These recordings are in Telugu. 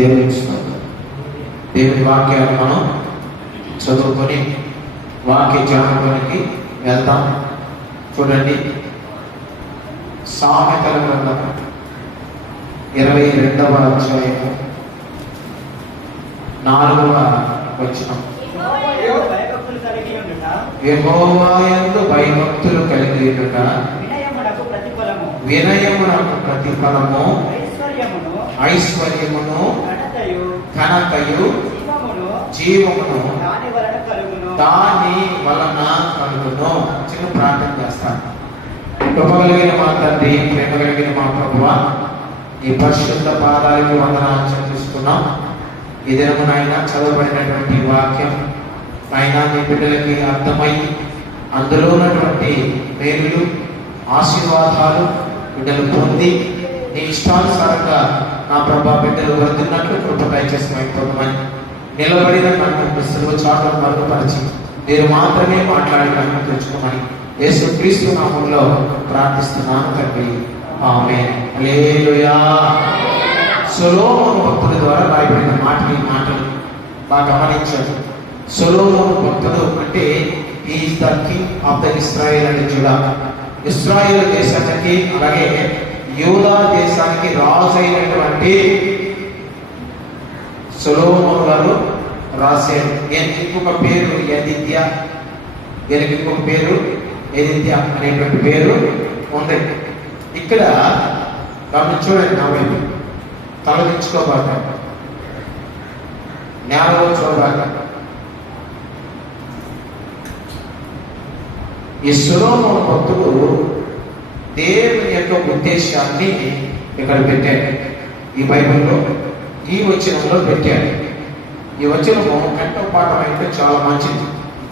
దేవుని స్తోత్రం. దేవుని వాక్యాన్ని మనం చదువుకొని వాక్య ధ్యానంలోనికి వెళ్తాం. చూడండి, సామెతల గ్రంథం 22వ అధ్యాయము 4వ వచనం. యెహోవా యందు భయభక్తులు కలిగి ఉండుట వినయమునకు ప్రతిఫలము, ఐశ్వర్యమును ఘనతయు జీవమును దాని వలన కలుగును. చిన్న ప్రార్థన చేస్తాను. కృప కలిగిన మా తండ్రి, ప్రేమ కలిగిన మా ప్రభువా, ఈ పరిశుద్ధ పాదాలకు వందనాలు చెల్లిస్తున్నాం. ఈ దినమునైనా చదవబడినటువంటి వాక్యం అయినా నీ బిడ్డలకి అర్థమై అందులో ఉన్నటువంటి మేలులు, ఆశీర్వాదాలు బిడ్డలు పొంది నీ ఇష్టానుసారంగా నా ప్రభా బిడ్డలు బ్రతున్నట్లు కృప దయచేసి అయిపోతామని నిలబడిన నన్ను సులువు చాటును మరుగుపరిచి మీరు మాత్రమే మాట్లాడి నన్ను తెచ్చుకోమని యేసుక్రీస్తు నామములో ప్రార్థిస్తున్నాను తండ్రి, ఆమేన్. హల్లెలూయా. సొలొమోను భక్తుల ద్వారా రాయబడిన మాటలు బాగా గమనించండి. సొలొమోను భక్తుడు అంటే is the king of the Israel and Judah. Israel దేశానికి అలాగే యూదా దేశానికి రాజు అయినటువంటి సొలొమోను గారు రాశారు. ఇంకొక పేరు యెదిద్య, దీనికి ఇంకొక పేరు యెదిద్య అనేటువంటి పేరు ఉంది. ఇక్కడ చూడండి, నా వైపు తలదించుకోబాక, నేలలో చూడబాక. ఈ సొలొమోను భక్తుడు దేవుని యొక్క ఉద్దేశాన్ని ఇక్కడ పెట్టాడు. ఈ బైబిల్లో ఈ వచనంలో పెట్టాడు. ఈ వచనము కంఠపాఠం అయితే చాలా మంచిది,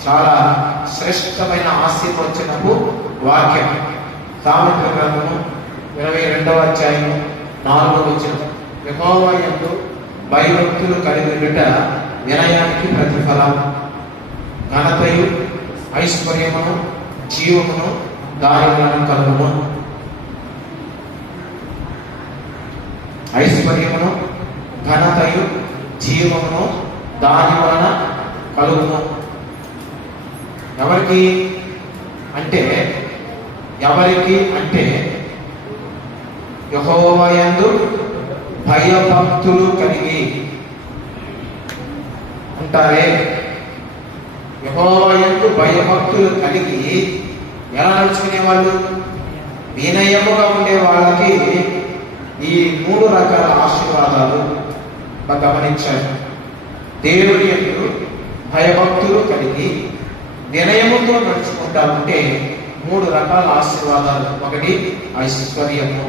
చాలా శ్రేష్టమైన ఆశీర్వచనపు వాక్యం. సామెతల గ్రంథము 22వ అధ్యాయము 4వ వచనం. యెహోవా యందు భయభక్తులు కలిగి ఉండుట వినయానికి ప్రతిఫలం, ఘనతయు ఐశ్వర్యమును జీవమును దాని వలన కలుగును. ఐశ్వర్యమును ఘనతయు జీవమును దాని వలన కలుగును. ఎవరికి అంటే యెహోవా యందు భయభక్తులు కలిగి ఉంటారే. యెహోవా యందు భయభక్తులు కలిగి ఎలా నడుచుకునే వాళ్ళు? వినయముగా ఉండే వాళ్ళకి ఈ 3 రకాల ఆశీర్వాదాలు గమనించారు. దేవుడి యందు భయభక్తులు కలిగి వినయముతో నడుచుకుంటా ఉంటే 3 రకాల ఆశీర్వాదాలు. ఒకటి ఐశ్వర్యము,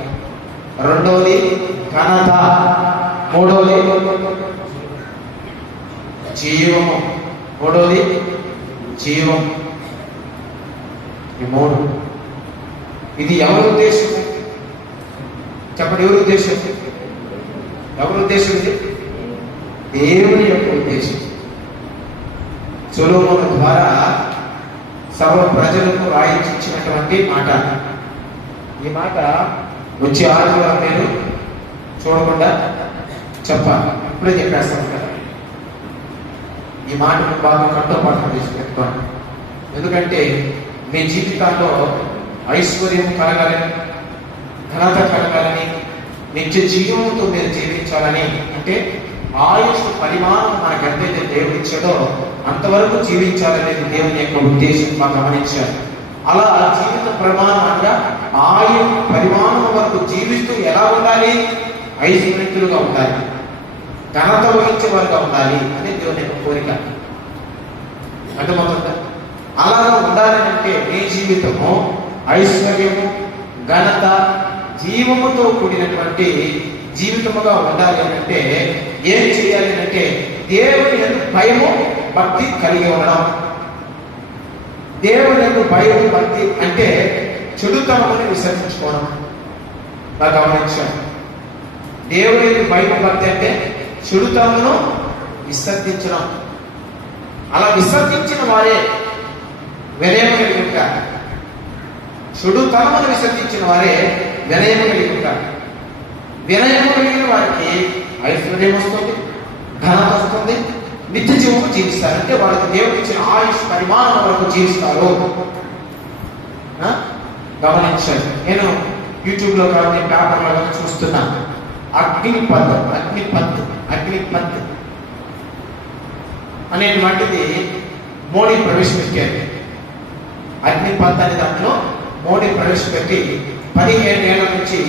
రెండోది ఘనత, మూడోది జీవము. ఈ 3. ఇది ఎవరి ఉద్దేశం చెప్పండి? ఎవరి ఉద్దేశం? ఇది దేవుని యొక్క ఉద్దేశం. సొలొమోను ద్వారా సర్వ ప్రజలకు రాయించినటువంటి మాట. ఈ మాట వచ్చే ఆదివారం మీరు చూడకుండా చెప్పాలి. ఇప్పుడే చెప్పేస్తాను కదా. ఈ మాటను బాగా కంఠపాఠం చేసి పెట్టుకోండి. ఎందుకంటే మీ జీవితాల్లో ఐశ్వర్యం కలగాలని, ఘనత కలగాలని, నిత్య జీవంతో మీరు జీవించాలని, అంటే ఆయుష్ పరిమాణం మనకు ఎంతైతే దేవుడు ఇచ్చాడో అంతవరకు జీవించాలనేది దేవుని యొక్క ఉద్దేశం మాకు గమనించాలి. అలా జీవిత ప్రమాణంగా ఆయు పరిమాణం వరకు జీవిస్తూ ఎలా ఉండాలి? ఐశ్వర్యతులుగా ఉండాలి, ఘనత వహించే వారుగా ఉండాలి అని దేవుని యొక్క కోరిక. అర్థమవుతుందా? అలా ఉండాలి అంటే మీ జీవితము ఐశ్వర్యము, ఘనత, జీవముతో కూడినటువంటి జీవితముగా ఉండాలి అంటే ఏం చేయాలి అంటే దేవుని యందు భయము, భక్తి కలిగి ఉండడం. దేవుని యందు భయము, భక్తి అంటే చెడుతనముని విసర్జించుకోవడం. బాగా గమనించాను. దేవుని యందు భయము, భక్తి అంటే చెడుతనమును విసర్జించడం. అలా విసర్జించిన వారే వినయము కలిగి ఉంటారు. చెడుతనమును విసర్జించిన వారే వినయము కలిగి ఉంటారు. వినయము కలిగిన వారికి ఐశ్వర్యం వస్తుంది, ఘనత వస్తుంది, నిత్య జీవము జీవిస్తారు. అంటే వాళ్ళకి దేవుడు ఇచ్చిన ఆయుష్ పరిమాణం వరకు జీవిస్తారు. గమనించండి. నేను యూట్యూబ్లో కానీ పేపర్లో కానీ చూస్తున్నా, అగ్నిపథ్ అనేటువంటిది మోడీ ప్రవేశపెట్టారు. అగ్నిపథ్ అనే దాంట్లో మోడీ ప్రవేశపెట్టి 17 ఏళ్ల నుంచి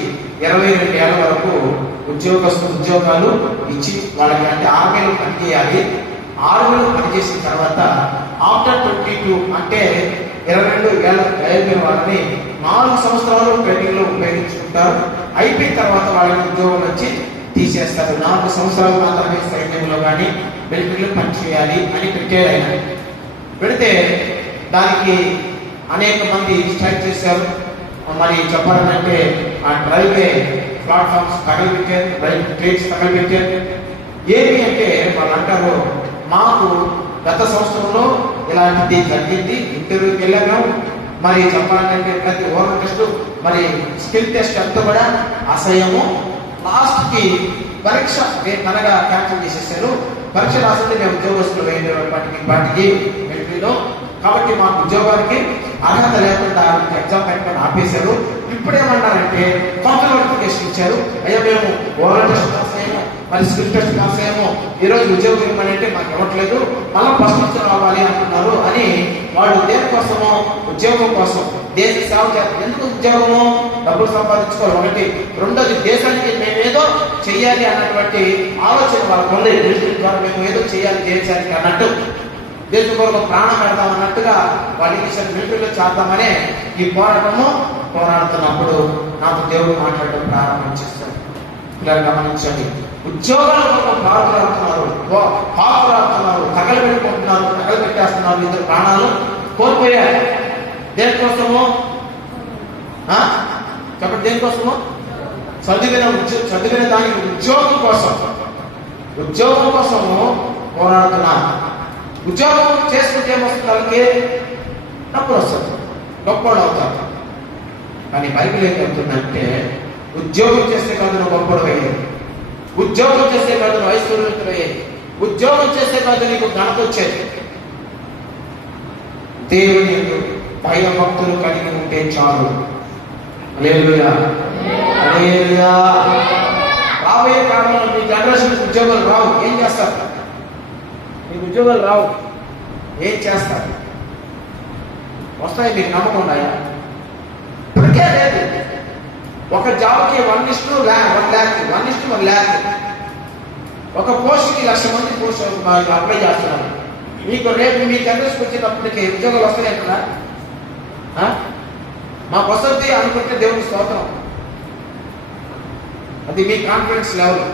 22 ఏళ్ల వరకు ఉద్యోగాలు ఇచ్చి వాళ్ళకి, అంటే ఆర్మీలో పనిచేయాలి. ఆర్మీలో పనిచేసిన తర్వాత ఆఫ్టర్ 22 అంటే 22 ఏళ్ళ అయిపోయిన వాళ్ళని 4 సంవత్సరాలు ట్రైనింగ్లో ఉపయోగించుకుంటారు. అయిపోయిన తర్వాత వాళ్ళని ఉద్యోగం వచ్చి తీసేస్తారు. 4 సంవత్సరాలు మాత్రమే సైన్యంలో కానీ మిలిటరీలో పనిచేయాలి అని పెట్టారు. ఆయన పెడితే దానికి అనేక మంది స్ట్రైక్ చేశారు. మరి చెప్పాలంటే ఆ రైల్వే ప్లాట్ఫామ్స్ తగలబెట్టారు, రైల్వే ట్రైన్స్ తగలబెట్టారు. ఏమి అంటే వాళ్ళు అంటారు, మాకు గత సంవత్సరంలో ఇలాంటిది జరిగింది, ఇంటర్వ్యూకి వెళ్ళాము, మరి చెప్పాలంటే ప్రతి ఓరల్ టెస్ట్, మరి స్కిల్ టెస్ట్ అంతా కూడా అసహ్యము. లాస్ట్కి పరీక్ష అనగా క్యాన్సిల్ చేసేసారు. పరీక్ష రాసింది మేము ఉద్యోగస్తులు వాటికి మిలిటరీలో. కాబట్టి మాకు ఉద్యోగానికి అర్హత లేకుండా ఎగ్జామ్ పెట్టుకొని ఆపేశారు. ఇప్పుడేమన్నారంటే కొత్త నోటిఫికేషన్ ఇచ్చారు. అయ్యా మేము ఓరల్ టెస్ట్ పాస్ అయ్యాము, మరి స్కిల్ టెస్ట్ పాస్ అయ్యాము, ఈరోజు ఉద్యోగం ఇవ్వమని అంటే మాకు ఇవ్వట్లేదు, మళ్ళీ ఫస్ట్ నుంచి రావాలి అంటున్నారు అని వాళ్ళు దేనికోసమో, ఉద్యోగం కోసం, దేశ సేవ చేస్తారు. ఎందుకు ఉద్యోగము? డబ్బులు సంపాదించుకోవాలి ఒకటి, రెండోది దేశానికి మేమేదో చెయ్యాలి అన్నటువంటి ఆలోచన వాళ్ళకు ఉంది. మిలిటరీ ద్వారా మేము ఏదో చేయాలి దేశానికి అన్నట్టు, దేశం కొరకు ప్రాణం పెడతాం అన్నట్టుగా వాళ్ళు మిలిటరీలో చేద్దామనే ఈ పోరాడుతున్నప్పుడు నాకు దేవుడు మాట్లాడడం ప్రారంభం చేస్తారు. ఇలా గమనించండి, ఉద్యోగాల కొరకు పాకులాడుతున్నారు, తగలబెట్టేస్తున్నారు. ఇద్దరు ప్రాణాలు కోల్పోయారు. దేనికోసమో చెప్పండి, దేనికోసమో? చదివిన దానికి ఉద్యోగం కోసము పోరాడుతున్నారు. ఉద్యోగం చేసుకుంటే ఏమొస్తుంది? వాళ్ళకి డబ్బులు వస్తుంది, గొప్పవాడు అవుతారు. కానీ బైబిల్ ఏం చెప్తుందంటే, ఉద్యోగం చేస్తే కాదు నువ్వు గొప్పడు అయ్యేది, ఉద్యోగం చేస్తే కాదు నువ్వు ఐశ్వర్యవంతుడు అయ్యేది, ఉద్యోగం చేస్తే కాదు నీకు ఘనత వచ్చేది. దేవుని భయభక్తులు కలిగి ఉంటే చాలు. హల్లెలూయా, హల్లెలూయా. రాబోయే కాలంలో మీ జనరేషన్ ఉద్యోగాలు రావు. ఏం చేస్తారు? మీకు ఉద్యోగాలు రావు, ఏం చేస్తారు? వస్తాయి, మీకు నమ్మకం ఉన్నాయా? ఇప్పటికే లేదు. ఒక జాబ్కి 1:1 ఒక పోస్ట్కి 1,00,000 మంది పోస్ట్ అప్లై చేస్తున్నారు. మీకు రేపు మీ జనరేషన్ వచ్చేటప్పటికి ఉద్యోగాలు వస్తాయి కదా? మాకు వస్తుంది అనుకుంటే దేవుని స్తోత్రం, అది మీ కాన్ఫిడెన్స్ లెవెల్.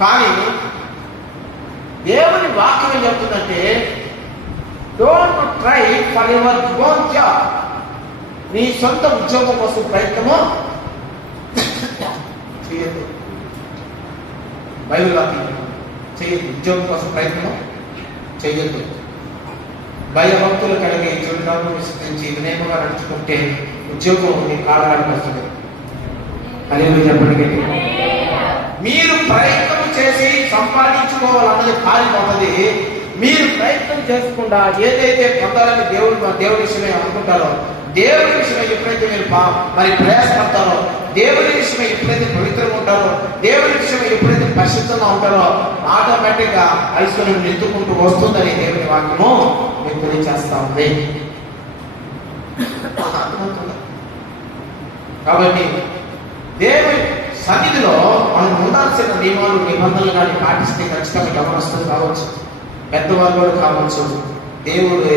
కానీ దేవుని వాక్యం ఏం చెప్తుందంటే, don't try for your own job. నీ సొంత ఉద్యోగం కోసం ప్రయత్నము చేయొద్దు. బైబిల్ వాక్యం చేయొద్దు. ఉద్యోగం కోసం ప్రయత్నం చేయొద్దు. భయభక్తులు కలిగి జీవితాలను విశ్వసించి వినయముగా నడుచుకుంటే ఉద్యోగం నీ కాళ్ళకి వస్తుంది. అదే చెప్పండి, మీరు ప్రయత్నం చేసి సంపాదించుకోవాలన్నది పారిపోతుంది. మీరు ప్రయత్నం చేసుకుండా ఏదైతే పొందాలని దేవుడి విషయమే అనుకుంటారో, దేవుడి విషయమై ఎప్పుడైతే మీరు మరి ప్రయాసపడతారో, దేవుడి విషయమై ఎప్పుడైతే పవిత్రంగా ఉంటారో, దేవుడి విషయమై ఎప్పుడైతే పరిశుద్ధంగా ఉంటారో, ఆటోమేటిక్ గా ఐశ్వర్యం ఎత్తుకుంటూ వస్తుందని దేవుని వాక్యము మీకు తెలియజేస్తా ఉంది. కాబట్టి దేవుని సన్నిధిలో మనం ఉండాల్సిన నియమాలు నిబంధనలు కానీ పాటిస్తే ఖచ్చితంగా గమనిస్తుంది కావచ్చు, పెద్దవాళ్ళు కూడా కావచ్చు, దేవుడు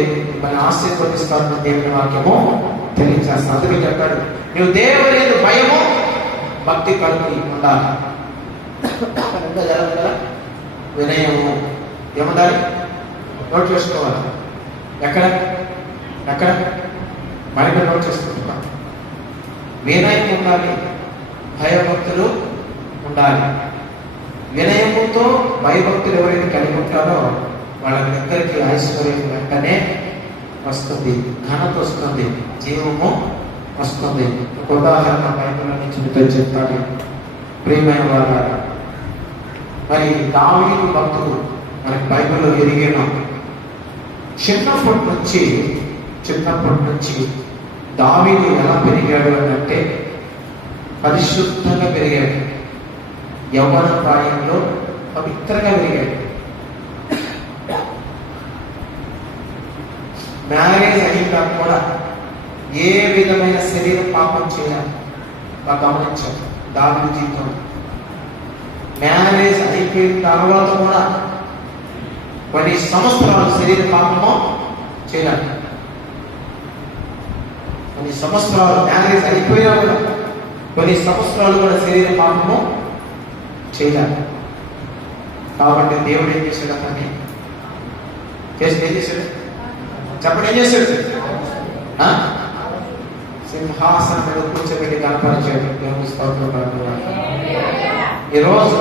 మన ఆశీర్వదిస్తారని దేవుని వాక్యము తెలియజేస్తాను. అందుకే చెప్పాడు, నువ్వు దేవుని భయము భక్తి కలిగి ఉండాలి. వినయము ఏముండాలి? నోట్ చేసుకోవాలి. ఎక్కడ మనకి నోట్ చేసుకుంటున్నాం. వినయం ఉండాలి, భయభక్తులు ఉండాలి. వినయముతో భయభక్తులు ఎవరైతే కలిగి ఉంటారో వాళ్ళ దగ్గరికి ఐశ్వర్యం వెంటనే వస్తుంది, ఘనత వస్తుంది, జీవము వస్తుంది. ఒక ఉదాహరణ బైబిల్ నుంచి చెప్తాడు. ప్రియమైన వారు, మరి దావీదు భక్తుడు మనకి బైబిల్లో ఎరిగినాం. చిన్నప్పటి నుంచి దావీదు ఎలా పెరిగాడు అంటే పరిశుద్ధంగా పెరిగాడు. యవ్వన ప్రాయంలో పవిత్రంగా పెరిగాడు. మ్యారేజ్ అయినా కూడా ఏ విధమైన శరీర పాపం చేయాలి గమనించాలి. దావీదు జీవితం మ్యారేజ్ అయిపోయిన తర్వాత కూడా కొన్ని సంవత్సరాలు శరీర పాపము చేయాలి. కొన్ని సంవత్సరాలు మ్యారేజ్ అయిపోయినా కూడా కొన్ని సంవత్సరాలు కూడా శరీర పాపము చేయాలి. కాబట్టి దేవుడు ఏం చేశాడు? అతన్ని చేసి ఏం చేశాడు చెప్పండి? ఏం చేశాడు? సింహాసనం మీద కూర్చోబెట్టి కనపరిచాడు. దేవుని స్తోత్రం. ఈరోజు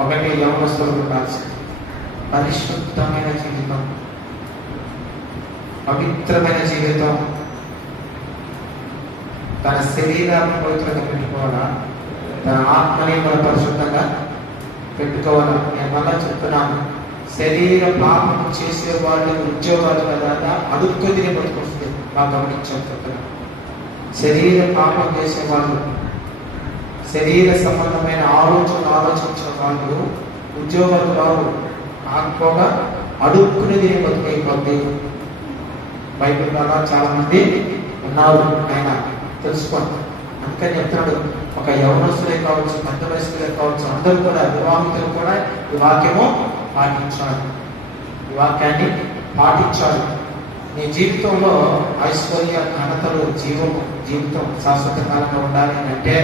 ఒకటి యవనస్తులకు కాల్సి పరిశుద్ధమైన జీవితం, పవిత్రమైన జీవితం, తన శరీరాన్ని పవిత్రంగా పెట్టుకోవాలా, తన ఆత్మని కూడా పరిశుద్ధంగా పెట్టుకోవాలా. నేను మళ్ళా చెప్తున్నాను, శరీర పాపం చేసే వాళ్ళు ఉద్యోగాలు కదా అడుక్కు తిని బతుకొస్తుంది. బాగా గమనించాను. శరీర పాపం చేసే వాళ్ళు, శరీర సంబంధమైన ఆలోచించిన వాళ్ళు ఉద్యోగాలు రావు, కాకపోగా అడుక్కుని తిని బతుకైపోద్ది. బైబిల్ ద్వారా చాలా మంది ఉన్నారు. ఆయన తెలుసుకోండి. అందుకని చెప్తున్నాడు, ఒక యవనస్తులే కావచ్చు, పెద్ద వయసులే కావచ్చు, అందరూ కూడా వివాహితులు కూడా ఈ వాక్యము పాటించాలి. ఈ వాక్యాన్ని పాటించాలి. నీ జీవితంలో ఐశ్వర్య ఘనతలు జీవితం శాశ్వత కాలంగా ఉండాలి అంటే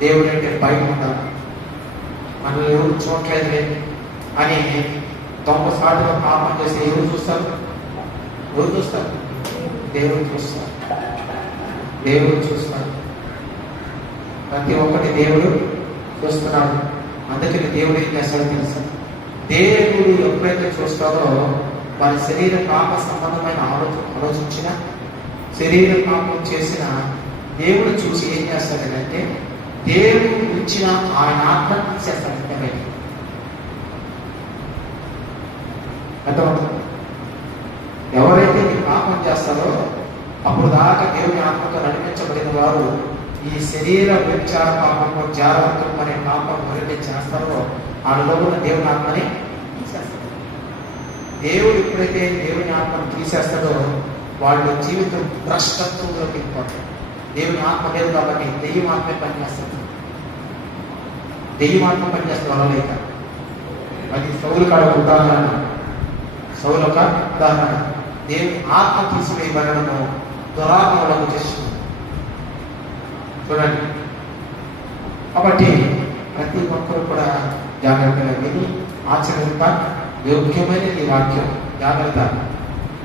దేవుడు అంటే భయం ఉండాలి. మనల్ని ఎవరు చూడలేదు అని దొంగ సాటుగా పాపం చేస్తే ఎవరు చూస్తారు? దేవుడు చూస్తాడు. ప్రతి ఒక్కటి దేవుడు చూస్తున్నాడు. అందుకని దేవుడు ఏం చేస్తాడో తెలుసా? దేవుడు ఎప్పుడైతే చూస్తాడో వారి శరీర పాప సంబంధమైన ఆలోచించిన, శరీర పాపం చేసిన దేవుడు చూసి ఏం చేస్తాడంటే దేవుడు ఇచ్చిన ఆయన ఆత్మ తీసేస్తాడు. అర్థమవుతుంది? ఎవరైతే ఈ పాపం చేస్తారో అప్పుడు దాకా దేవుని ఆత్మతో నడిపించబడిన వారు ఈ శరీర వ్యభిచార పాపంలో జాగ్రత్తం అనే పాపం ఎవరైతే చేస్తారో వాళ్ళలో ఉన్న దేవుని ఆత్మని తీసేస్తాడు. దేవుడు ఎప్పుడైతే దేవుని ఆత్మను తీసేస్తాడో వాళ్ళ జీవితం భ్రష్టత్వంలోకి వెళ్ళిపోతాడు. దేవుని ఆత్మ లేదు కాబట్టి దెయ్యం ఆత్మే పనిచేస్తుంది. వాళ్ళలేక అది సౌలు కాడ ఉదాహరణ. సౌలు ఒక ఉదాహరణ. దేవుని ఆత్మ తీసివేయబడము దురాత్మలకు చేస్తుంది. చూడండి. కాబట్టి ప్రతి ఒక్కరు కూడా జాగ్రత్తగా విని ఆచరించ యోగ్యమైన ఈ వాక్యం జాగ్రత్త.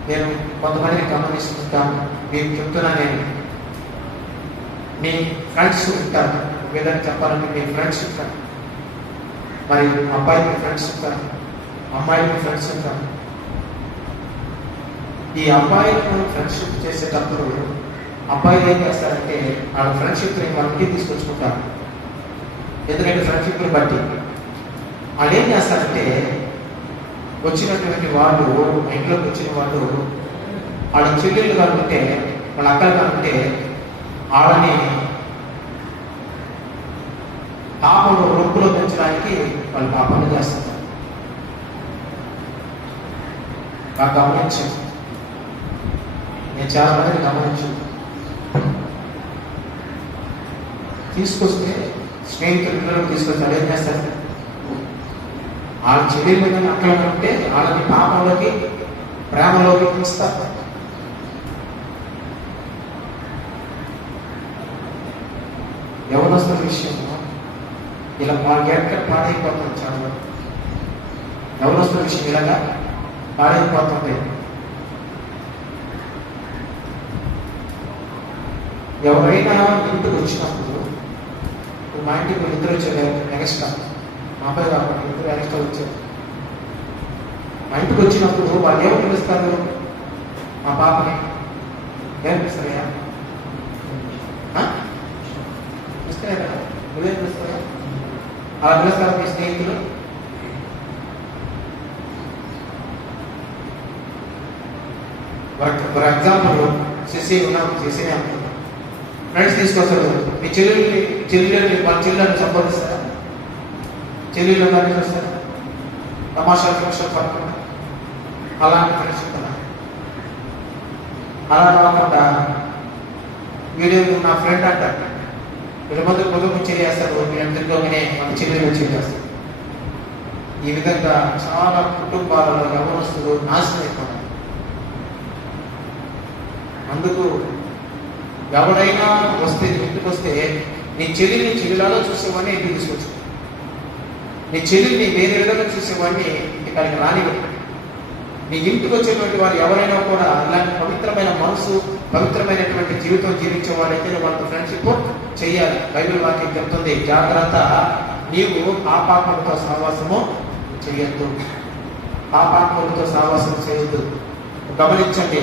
నేను కొంతమందిని గమనిస్తుంటాను. మీకు చెప్తున్నా, నేను మీ ఫ్రెండ్స్ ఉంటారు. వీళ్ళని చెప్పాలంటే మీ ఫ్రెండ్స్ ఉంటారు. మరి అబ్బాయికి ఫ్రెండ్స్ ఉంటారు, అమ్మాయికి ఫ్రెండ్స్ ఉంటారు. ఈ అబ్బాయిలను ఫ్రెండ్షిప్ చేసేటప్పుడు అబ్బాయిలు ఏం చేస్తారంటే వాళ్ళ ఫ్రెండ్షిప్ని వాళ్ళకి తీసుకొచ్చుకుంటారు. ఎందుకంటే ఫ్రెండ్షిప్ని బట్టి వాళ్ళు ఏం చేస్తారంటే వచ్చినటువంటి వాళ్ళు, ఇంట్లోకి వచ్చిన వాళ్ళు వాళ్ళ చెల్లెళ్ళు కాకుంటే వాళ్ళ అక్కలు కాకుంటే వాళ్ళని పాపంలో రొప్పులో పెంచడానికి వాళ్ళు పాపంలో చేస్తారు. బాగా గమనించాను. నేను చాలా మందిని గమనించు. తీసుకొస్తే స్నేహితులు తీసుకొచ్చి ఏం చేస్తారు? వాళ్ళ చెల్లెళ్ళు కానీ అక్కడ ఉంటే వాళ్ళని పాపంలోకి ప్రేమలోకి పిలుస్తారు. యవనస్తుల విషయంలో ఇలా వాళ్ళకి ఎక్కడ పాడైపోతుంది. చాలా యవనస్తుల విషయం ఇలాగా పాడైపోతుంది. ఎవరైనా ఇంటికి వచ్చినప్పుడు, మా ఇంటికి ఇద్దరు వచ్చారు, ఎగస్ట్రా మా అబ్బాయి కాబట్టి ఇద్దరు ఎగస్ట్రా వచ్చారు. మా ఇంటికి వచ్చినప్పుడు వాళ్ళు ఏమని పిలుస్తారు? మా పాపని ఏం పిలుస్తారయ్యా? పిలుస్తారా? నువ్వేం పిలుస్తారా? అలా పిలుస్తారు మీ స్నేహితులు? ఫర్ ఎగ్జాంపుల్ శశి ఉన్నాం, శశిని అనుకుంటాం, ఫ్రెండ్స్ తీసుకొస్తారు. మీ చెల్లెల్ని వాళ్ళ చెల్లెల్ని సంబోధిస్తారా? చెల్లెళ్ళు ఉన్నారని చూస్తారా? తమాషా నిమిషం పడుతున్నా అలాంటి ఫ్రెండ్స్ ఉంటున్నా. అలా కాకుండా వీడు నా ఫ్రెండ్ అంటారు, వీళ్ళ మధ్య పొదుపు చేస్తారు, వీళ్ళందరిలోనే మన చెల్లెలు చేస్తారు. ఈ విధంగా చాలా కుటుంబాలలో యవనస్తులు నాశనం అయిపోతారు. అందుకు ఎవడైనా వస్తే ఇంటికి వస్తే నీ చెల్లిని చెల్లిలాగా చూసేవాడిని ఇంటికి తీసుకొచ్చు, నీ చెల్లిని వేరే విధంగా చూసేవాడిని ఇక్కడికి రానివ్వదు. నీ ఇంటికి వచ్చేటువంటి వారు ఎవరైనా కూడా ఇలాంటి పవిత్రమైన మనసు, పవిత్రమైనటువంటి జీవితం జీవించే వాళ్ళైతే వాళ్ళతో ఫ్రెండ్షిప్ చెయ్యాలి. బైబిల్ వాక్యం చెప్తుంది, జాగ్రత్త, నీవు పాపాత్మలతో సహవాసము చేయొద్దు, పాపాత్మలతో సహవాసం చేయొద్దు. గమనించండి,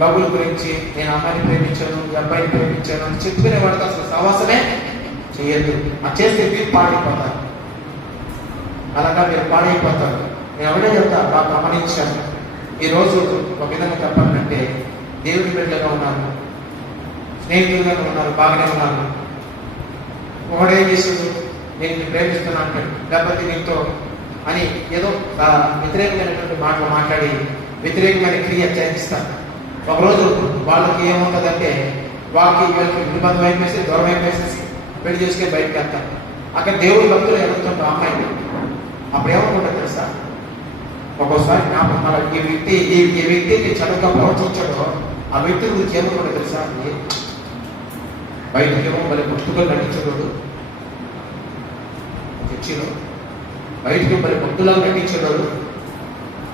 లవ్వుల గురించి నేను అమ్మాయిని ప్రేమించాను, ఈ అబ్బాయిని ప్రేమించాను అని చెప్పుకునే వాడితో అసలు సహవాసమే చేయొద్దు. అది చేస్తే మీరు పాడైపోతారు, అలాగా మీరు పాడైపోతారు. నేను ఎవరే చెప్తా, బాగా గమనించాను. ఈరోజు ఒక విధంగా చెప్పాలంటే దేవుని బిడ్డగా ఉన్నాను, స్నేహితులుగా ఉన్నారు, బాగానే ఉన్నాను. ఒకడేం చేసిండు, నేను నిన్ను ప్రేమిస్తున్నాను అంటాడు, లేకపోతే నీతో అని ఏదో వ్యతిరేకమైనటువంటి మాటలు మాట్లాడి వ్యతిరేకమైన క్రియ చేయిస్తాను. ఒకరోజు వాళ్ళకి ఏమవుతుందంటే వీళ్ళకి నిర్బంధం అయిపోయేసి, దూరం అయిపోయేసి పెళ్లి చేసుకొని బయటకు వెళ్తాను. అక్కడ దేవుడి భక్తులు ఎదుగుతుంటారు అమ్మాయిని. అప్పుడు ఏమనుకుంటారు తెలుసా, ఒక్కోసారి ఈ వ్యక్తికి చదువుగా ప్రవర్తించాడో ఆ వ్యక్తి గురించి ఏమనుకుంటే తెలుసా, బయటకి ఏమో మళ్ళీ భక్తులు నటించడు, చర్చిలో బయటికి మరి భక్తులాగా నటించేవాడు,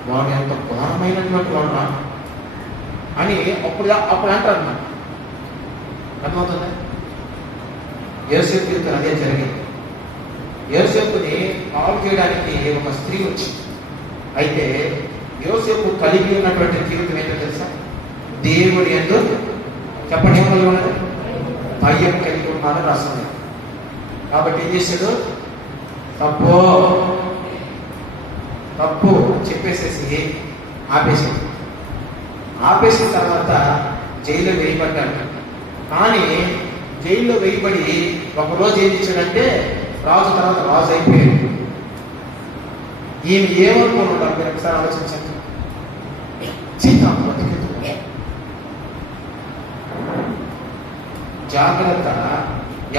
వాడు ఎంత ఘోరమైనటువంటి వాడు అని అప్పుడు అంటారు. అన్నమాట అర్థమవుతుందా? యోసేపు జీవితం అదే జరిగింది. యోసేపుని కాల్ చేయడానికి ఒక స్త్రీ వచ్చింది. అయితే యోసేపు కలిగి ఉన్నటువంటి జీవితం ఏంటో తెలుసా, దేవుడి యందు చెప్పండి ఏమన్నా భయం కలిగి ఉన్నారని రాస్తుంది. కాబట్టి ఏం చేశాడు, తప్పు చెప్పేసేసి ఆపేసిన తర్వాత జైల్లో వేయబడ్డాడు. కానీ జైల్లో వేయబడి ఒకరోజు ఏం చేశాడంటే రాజు తర్వాత రాజు అయిపోయాడు. ఈయన ఏమనుకున్నాడు మీరు ఒకసారి ఆలోచించండి. జాగ్రత్త,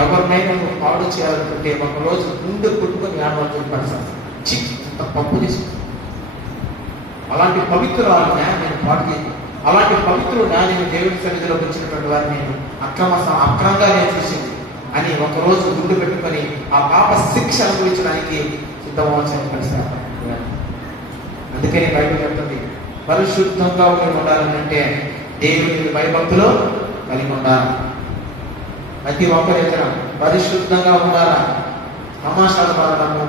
ఎవరినైనా నువ్వు పాడు చేయాలనుకుంటే ఒకరోజు ముందు పుట్టుకొని ఏడవలసిన పరిస్థితి. ఇంత పప్పు తీసుకుంటా, అలాంటి పవిత్రురాలు నేను పాటు చేయను, అలాంటి పవిత్రుడు నేను దేవుడి సన్నిధిలోకి వచ్చినటువంటి వారిని నేను అక్రమంగా నేను చూసింది అని ఒకరోజు గుండు పెట్టుకొని ఆ పాప శిక్ష అనుభవించడానికి సిద్ధమవలసిన పరిస్థితి. అందుకని బైబిల్ చెప్తుంది, పరిశుద్ధంగా ఉండాలంటే దేవుని భయభక్తులు కలిగి ఉండాలి. ప్రతి ఒక్కరి దగ్గర పరిశుద్ధంగా ఉండాలా. తమాషాలు పాడడము,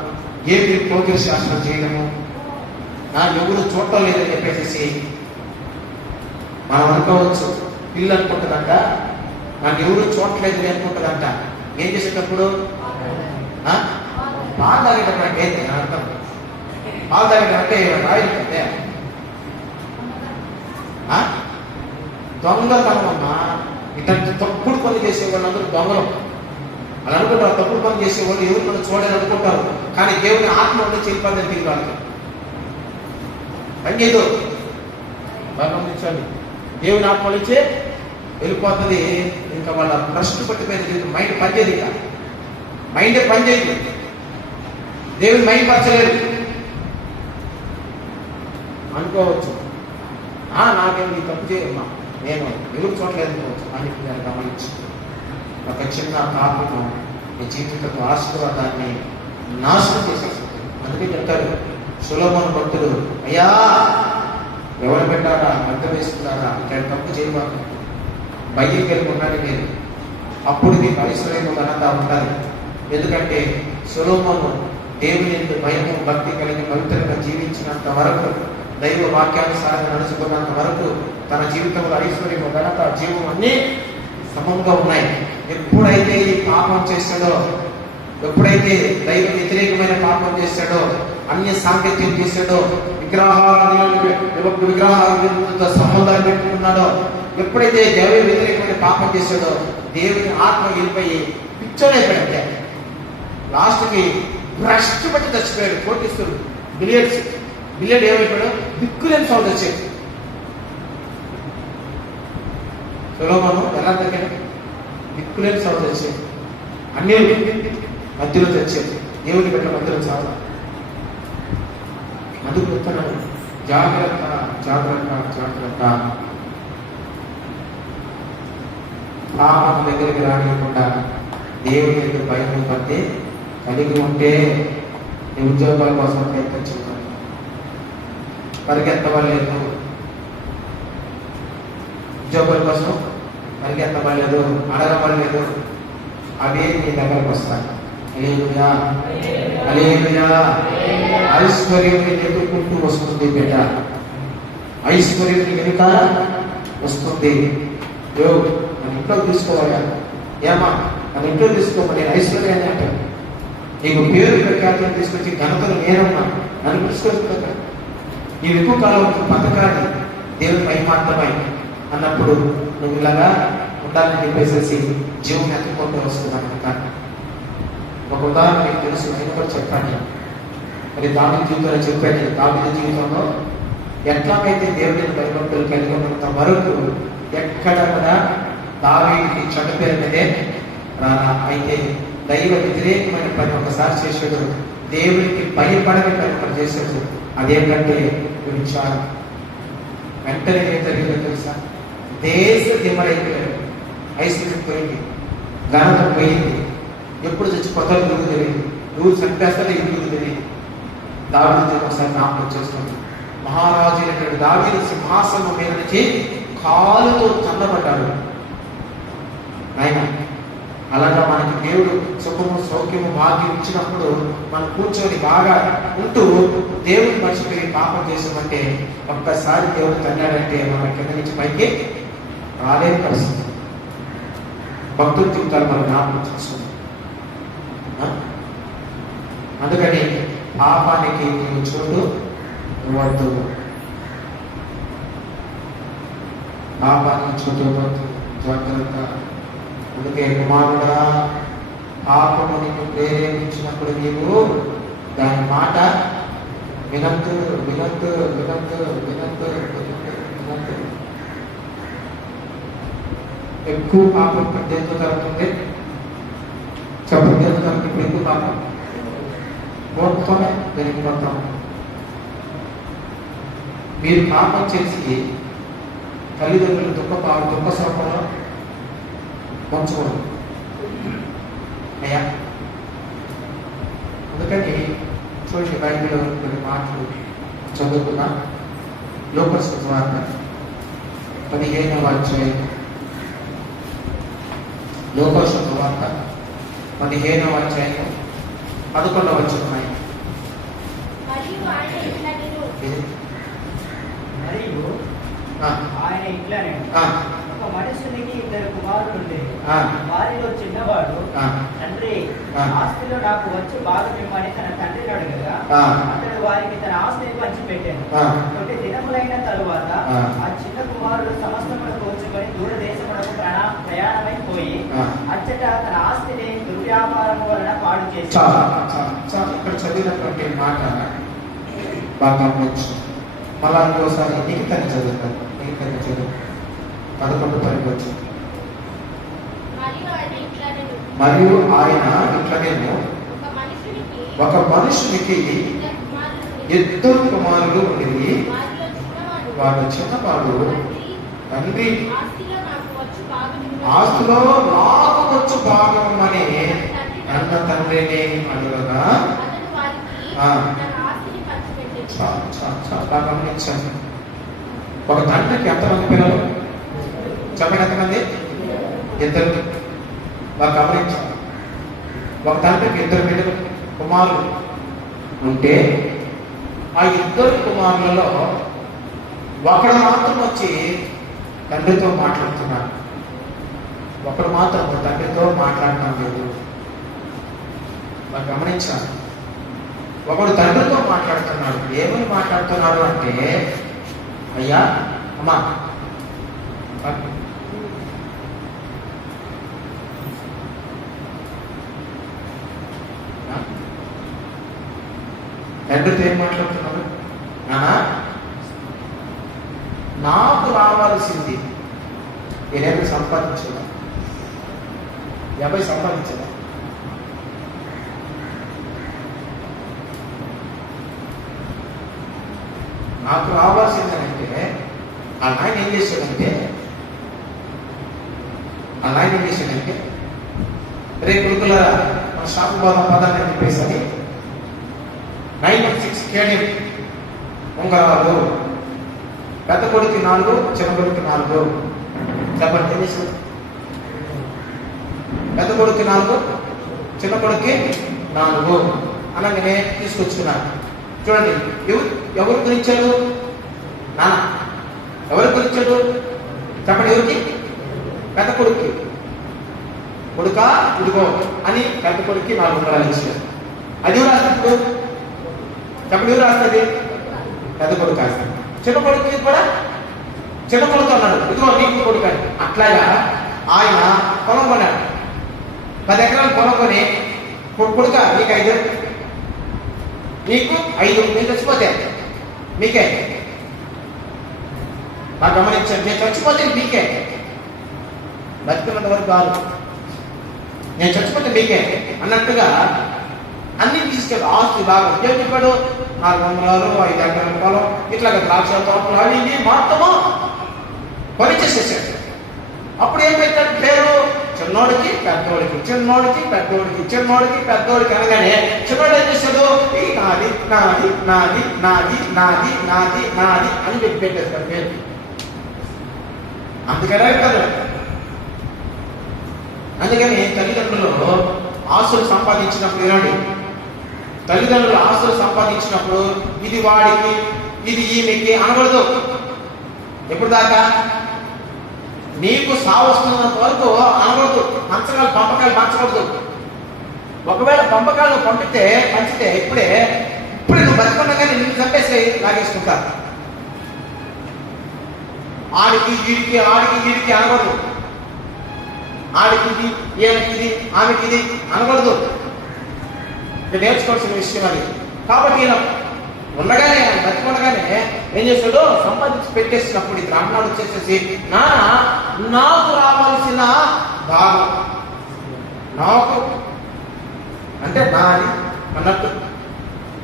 ఏమి పోకిరి శాస్త్రం చేయడము, ఎవరు చూడటం లేదని చెప్పేసి మనం అనుకోవచ్చు. పిల్లలు అనుకుంటుందంట నాకు ఎవరు చూడట్లేదు అనుకుంటుందంట. ఏం చేసేటప్పుడు పాలు తాగేటప్పుడు అంటే ఏంటి అర్థం? పాలు తాగేటప్పుడు అంటే రాయలు అంటే దొంగతనం అమ్మా. ఇట్లాంటి తప్పుడు పని చేసేవాళ్ళు అందరూ దొంగలు. అలా అనుకుంటారు, తప్పుడు పని చేసేవాళ్ళు ఎవరు మనం చూడాలని అనుకుంటారు. కానీ దేవుని ఆత్మ ఉంటే చేయబడింది తిరిగి వాళ్ళకి పని చేయదు. గమనించాలి, దేవుని ఆత్మ నుంచే వెళ్ళిపోతుంది. ఇంకా వాళ్ళ భ్రష్టు పట్టిపోయింది, మైండ్ పనిచేయదు. ఇక మైండే పనిచేయదు, దేవుని మైండ్ పరచలేదు అనుకోవచ్చు. నాకేం నీ తప్పు చేయమ్మా, నేను వెలుగు చూడలేదు అనుకోవచ్చు. అని నేను గమనించి ఒక చిన్న పాపను నీ జీవితంలో ఆశీర్వాదాన్ని నాశనం చేసేస్తుంది. అందుకే చెప్తారు సొలొమోను భక్తుడు, అయ్యా ఎవరు పెట్టారా అర్థం వేసుకున్నారా ఇక్కడ తప్పు చేయబాకు, బయటికి వెళ్ళి ఉండాలి లేదు, అప్పుడు నీకు ఐశ్వర్యము ఘనత ఉండాలి. ఎందుకంటే సొలొమోను దేవుని భయము భక్తి కలిగి పవిత్రంగా జీవించినంత వరకు, దైవ వాక్యానుసారంగా నడుచుకున్నంత వరకు తన జీవితంలో ఐశ్వర్యము ఘనత జీవం అన్నీ సమంగా ఉన్నాయి. ఎప్పుడైతే ఈ పాపం చేస్తాడో ఎప్పుడైతే దైవ వ్యతిరేకమైన పాపం చేశాడో, అన్య సాంకేత్యం చేశాడో, విగ్రహాలతో సంబంధాలు పెట్టుకున్నాడో, ఎప్పుడైతే దైవ వ్యతిరేకమైన పాపం చేశాడో దేవుని ఆత్మ వెళ్ళిపోయి పిచ్చోడైపోయాడు. లాస్ట్కి భ్రష్టు పట్టి చచ్చిపోయాడు. కోటిస్తుడు బిలియడ్ ఏమైపోయాడు, దిక్కులేని సౌండ్ వచ్చేది. సొలొమోను ఎలా తగ్గాడు? దిక్కులేని సౌండ్ వచ్చేది. అన్ని మధ్యలో తెచ్చేది. దేవుని బిడ్డ మధ్యలో చాలా అందుకు చెప్తున్నాడు, జాగ్రత్త జాగ్రత్త జాగ్రత్త. పాపం దగ్గరికి రానియకుండా దేవుని యొక్క భయం పట్టి కలిగి ఉంటే నీ ఉద్యోగాల కోసం ప్రయత్నించుకోవాలి. పరిగెత్తవలేదు, ఉద్యోగాల కోసం పరిగెత్తవలేదు, అడగవలేదు, అవే నీ దగ్గరకు వస్తాయి. హల్లెలూయా, హల్లెలూయా. ఐశ్వర్యం ఎదుర్కొంటూ వస్తుంది బిడ్డ, ఐశ్వర్యం వెనుక వస్తుంది. మన ఇంట్లో తీసుకోవాలి, ఏమా మన ఇంట్లో తీసుకోమని ఐశ్వర్యాన్ని అంటారు. నీకు పేరు ప్రఖ్యాతులు తీసుకొచ్చి ఘనతలు నేనమ్మా నన్ను పిలుచుకొచ్చుకుంటా. నీవు ఎక్కువ కాలం పథకాన్ని దేవుని మహిమార్థమై అన్నప్పుడు నువ్వు ఇలాగా ఉండాలని చెప్పేసి జీవం ఎత్తుకుంటూ వస్తున్నాను. ఒక ఉదాహరణ మీకు తెలుసు, నేను కూడా చెప్పాను. మరి దావీదు జీవితంలో చెప్పాను. దావీదు జీవితంలో ఎట్లాగైతే దేవుడిని భయభక్తులు కలిగి ఉన్నంత వరకు ఎక్కడ కూడా దావీదుకి చెడ్డ పేరు మీదే రాలా. అయితే దైవ వ్యతిరేకమైన పని ఒకసారి చేసాడు, దేవుడికి భయపడని పని ఒకటి చేశాడు. అదేంటంటే విచారం. వెంటనే ఏం జరిగిందో తెలుసా? దేశ దిమ్మడైపోయాడు. ఐశ్వర్యం పోయింది, ఘనత పోయింది. ఎప్పుడు చచ్చిపోతాడు గురువు తెలియదు, నువ్వు చంపేస్తాడు ఈ గురువు తెలియదు. దావీదు ఒకసారి జ్ఞాపకం చేస్తుంది. మహారాజు అయినటువంటి దావీదు సింహాసనం మీద నుంచి కాలుతో చల్లబడ్డాడు. ఆయన అలాగా మనకి దేవుడు సుఖము సౌఖ్యము భాగ్యం ఇచ్చినప్పుడు మనం కూర్చొని బాగా ఉంటూ దేవుడిని మర్చిపోయి పాపం చేసామంటే ఒక్కసారి దేవుడు తన్నాడంటే మన కింద నుంచి పైకి రాలేని పరిస్థితి. భక్తుల జీవితాలు మనం జ్ఞాపకం చేసుకుంటాం. అందుకని పాపానికి నీవు చోటు ఇవ్వద్దు, పాపానికి చోటు ఇవ్వద్దు, జాగ్రత్త. అందుకే కుమారుడా, పాపము నీకు ప్రేరేపించినప్పుడు నీవు దాని మాట వినద్దు వినద్దు వినద్దు వినద్దు వినద్దు. ఎక్కువ పాపం దేంతో జరుగుతుంది చెప్పండి, దేంతో జరుగుతుంది? ఇప్పుడు ఎక్కువ పాపం మొత్తమే దానికి మొత్తం. మీరు పాపం చేసి తల్లిదండ్రులు దుఃఖ స్వప్నంలో పంచుకోండి అయ్యా. అందుకని చూడండి, బైబిల్లో కొన్ని మాటలు చదువుకున్నా. లోకస్ వార్త 15వ అధ్యాయం, లోకస్ వార్త 15వ అధ్యాయం 11వ వచనం. ఆయన ఇట్లానే ఒక మనుషునికి 2 కుమారులు ఉండేవి. వారిలో చిన్నవాడు, తండ్రి ఆస్తిలో నాకు వచ్చి బాగా మిమ్మల్ని తన తండ్రిని అడగగా అతడు వారికి తన ఆస్తిని పంచిపెట్టాను. కొన్ని దినములైన తరువాత ఆ చిన్న కుమారుడు సమస్తమును కూర్చుకొని దూరదేశమునకు ప్రయాణమైపోయి అచ్చట తన ఆస్తిని దుర్వ్యాపారం వలన పాడు చేసి. ఇక్కడ చదివినటువంటి మాట బాగా మళ్ళా ఇంకోసారి మిగతాన్ని చదువుతాను. మిగతాన్ని చదువు 11 పరిగొచ్చు. మరియు ఆయన ఇట్లనేమో ఒక మనుషునికి 2 కుమారులు ఉండేవి. వాడు చిన్నవాడు, తండ్రి ఆస్తిలో నాకు వచ్చు భాగం అని అన్న తండ్రిని అడగగా చాలా గమనించండి. ఒక తండ్రికి ఎంతమంది పిల్లలు చెప్పండి? ఎంతమంది? 2. బాగా గమనించాలి. ఒక తండ్రికి 2 బిడ్డలు కుమారులు ఉంటే ఆ 2 కుమారులలో ఒకడు మాత్రం వచ్చి తండ్రితో మాట్లాడుతున్నాడు, ఒకడు మాత్రం తండ్రితో మాట్లాడటం లేదు. మరి గమనించాలి. ఒకడు తండ్రితో మాట్లాడుతున్నాడు. ఏమని మాట్లాడుతున్నాడు అంటే, అయ్యా అమ్మా తండ్రితో ఏం మాట్లాడుతున్నాడు? నానా నాకు రావాల్సింది నేనేమి సంపాదించదా? 50 సంపాదించదా? నాకు రావాల్సిందేనంటే ఆ నాయన ఏం చేశాడంటే రేపు కొడుకులారా మన షాపు బాధ పదాన్ని చెప్పేసి 916 కేడియం ఉంగరాలు, పెద్ద కొడుకు 4, చిన్న కొడుకు 4. చెప్పండి తెలుసు. పెద్ద కొడుకు 4, చిన్న కొడుకు 4 అనగానే తీసుకొచ్చుకున్నాను. చూడండి, ఎవరు గురించాడు? నాన్న ఎవరు గురించాడు? చెప్పండి. ఎవరికి? పెద్ద కొడుక్కి. కొడుకా ఇదిగో అని పెద్ద కొడుక్కి 4 ఉంగరాలు ఇచ్చాడు. అది ఎవరు రాస్తాడు? చెప్పండి. ఎవరు రాస్తుంది? పెద్ద కొడుకు రాస్తాడు. చిన్న కొడుకు కూడా చిన్న కొడుకు అన్నాడు, ఇదిగో నీకు కొడుకు అని. అట్లాగా ఆయన పొలం కొన్నాడు. 10 ఎకరాలు పొలం కొని, కొడుక నీకు 5, నీకు 5, నేను చచ్చిపోతే మీకే. నాకు గమనించండి, నేను చచ్చిపోతే మీకే, బతుకున్నంత వరకు కాదు, నేను చచ్చిపోతే మీకే అన్నట్టుగా అన్ని తీసుకెళ్ళి ఆస్తి బాగా ఏం చెప్పాడు? 4 వందలు, 5 ఎకరాల పొలం, ఇట్లాగా ద్రాక్ష తోటలు అవి ఇవి మొత్తము కొనిచేసేసాడు. అప్పుడు ఏం పెట్టాడు పేరు? చిన్నోడికి పెద్దోడికి, చిన్నోడికి పెద్దోడికి, చిన్నోడికి పెద్దోడికి అనగానే చిన్నోడు ఏం చేశాడు? ఈ నాది నాది నాది నాది నాది నాది నాది అని పెట్టేస్తాడు పేరు. అందుకనే కదా, అందుకని తల్లిదండ్రులు ఆస్తులు సంపాదించినప్పుడు ఏనాడు తల్లిదండ్రులు ఆస్తులు సంపాదించినప్పుడు ఇది వాడికి ఇది ఈమెకి అనకూడదు. ఎప్పుడు దాకా? నీకు సావస్తున్నంత వరకు అనకూడదు. పంపకాలు పంచకూడదు. ఒకవేళ పంపకాలు పంచితే ఇప్పుడు నువ్వు బతుకున్నాగానే నిన్ను చంపేసి లాగేసుకుంటారు. ఆడికి వీడికి అనకూడదు. ఆడికి ఇది, ఏమికి ఇది, ఆమెకి ఇది అనకూడదు. నేర్చుకోవాల్సిన విషయం అది. కాబట్టి ఉండగానే బతికుండగానే ఏం చేస్తాడు? సంపాదించి పెట్టేసినప్పుడు ఇది రామనాడు వచ్చేసేసి నాకు రావాల్సిన భాగం నాకు అంటే నాది అన్నట్టు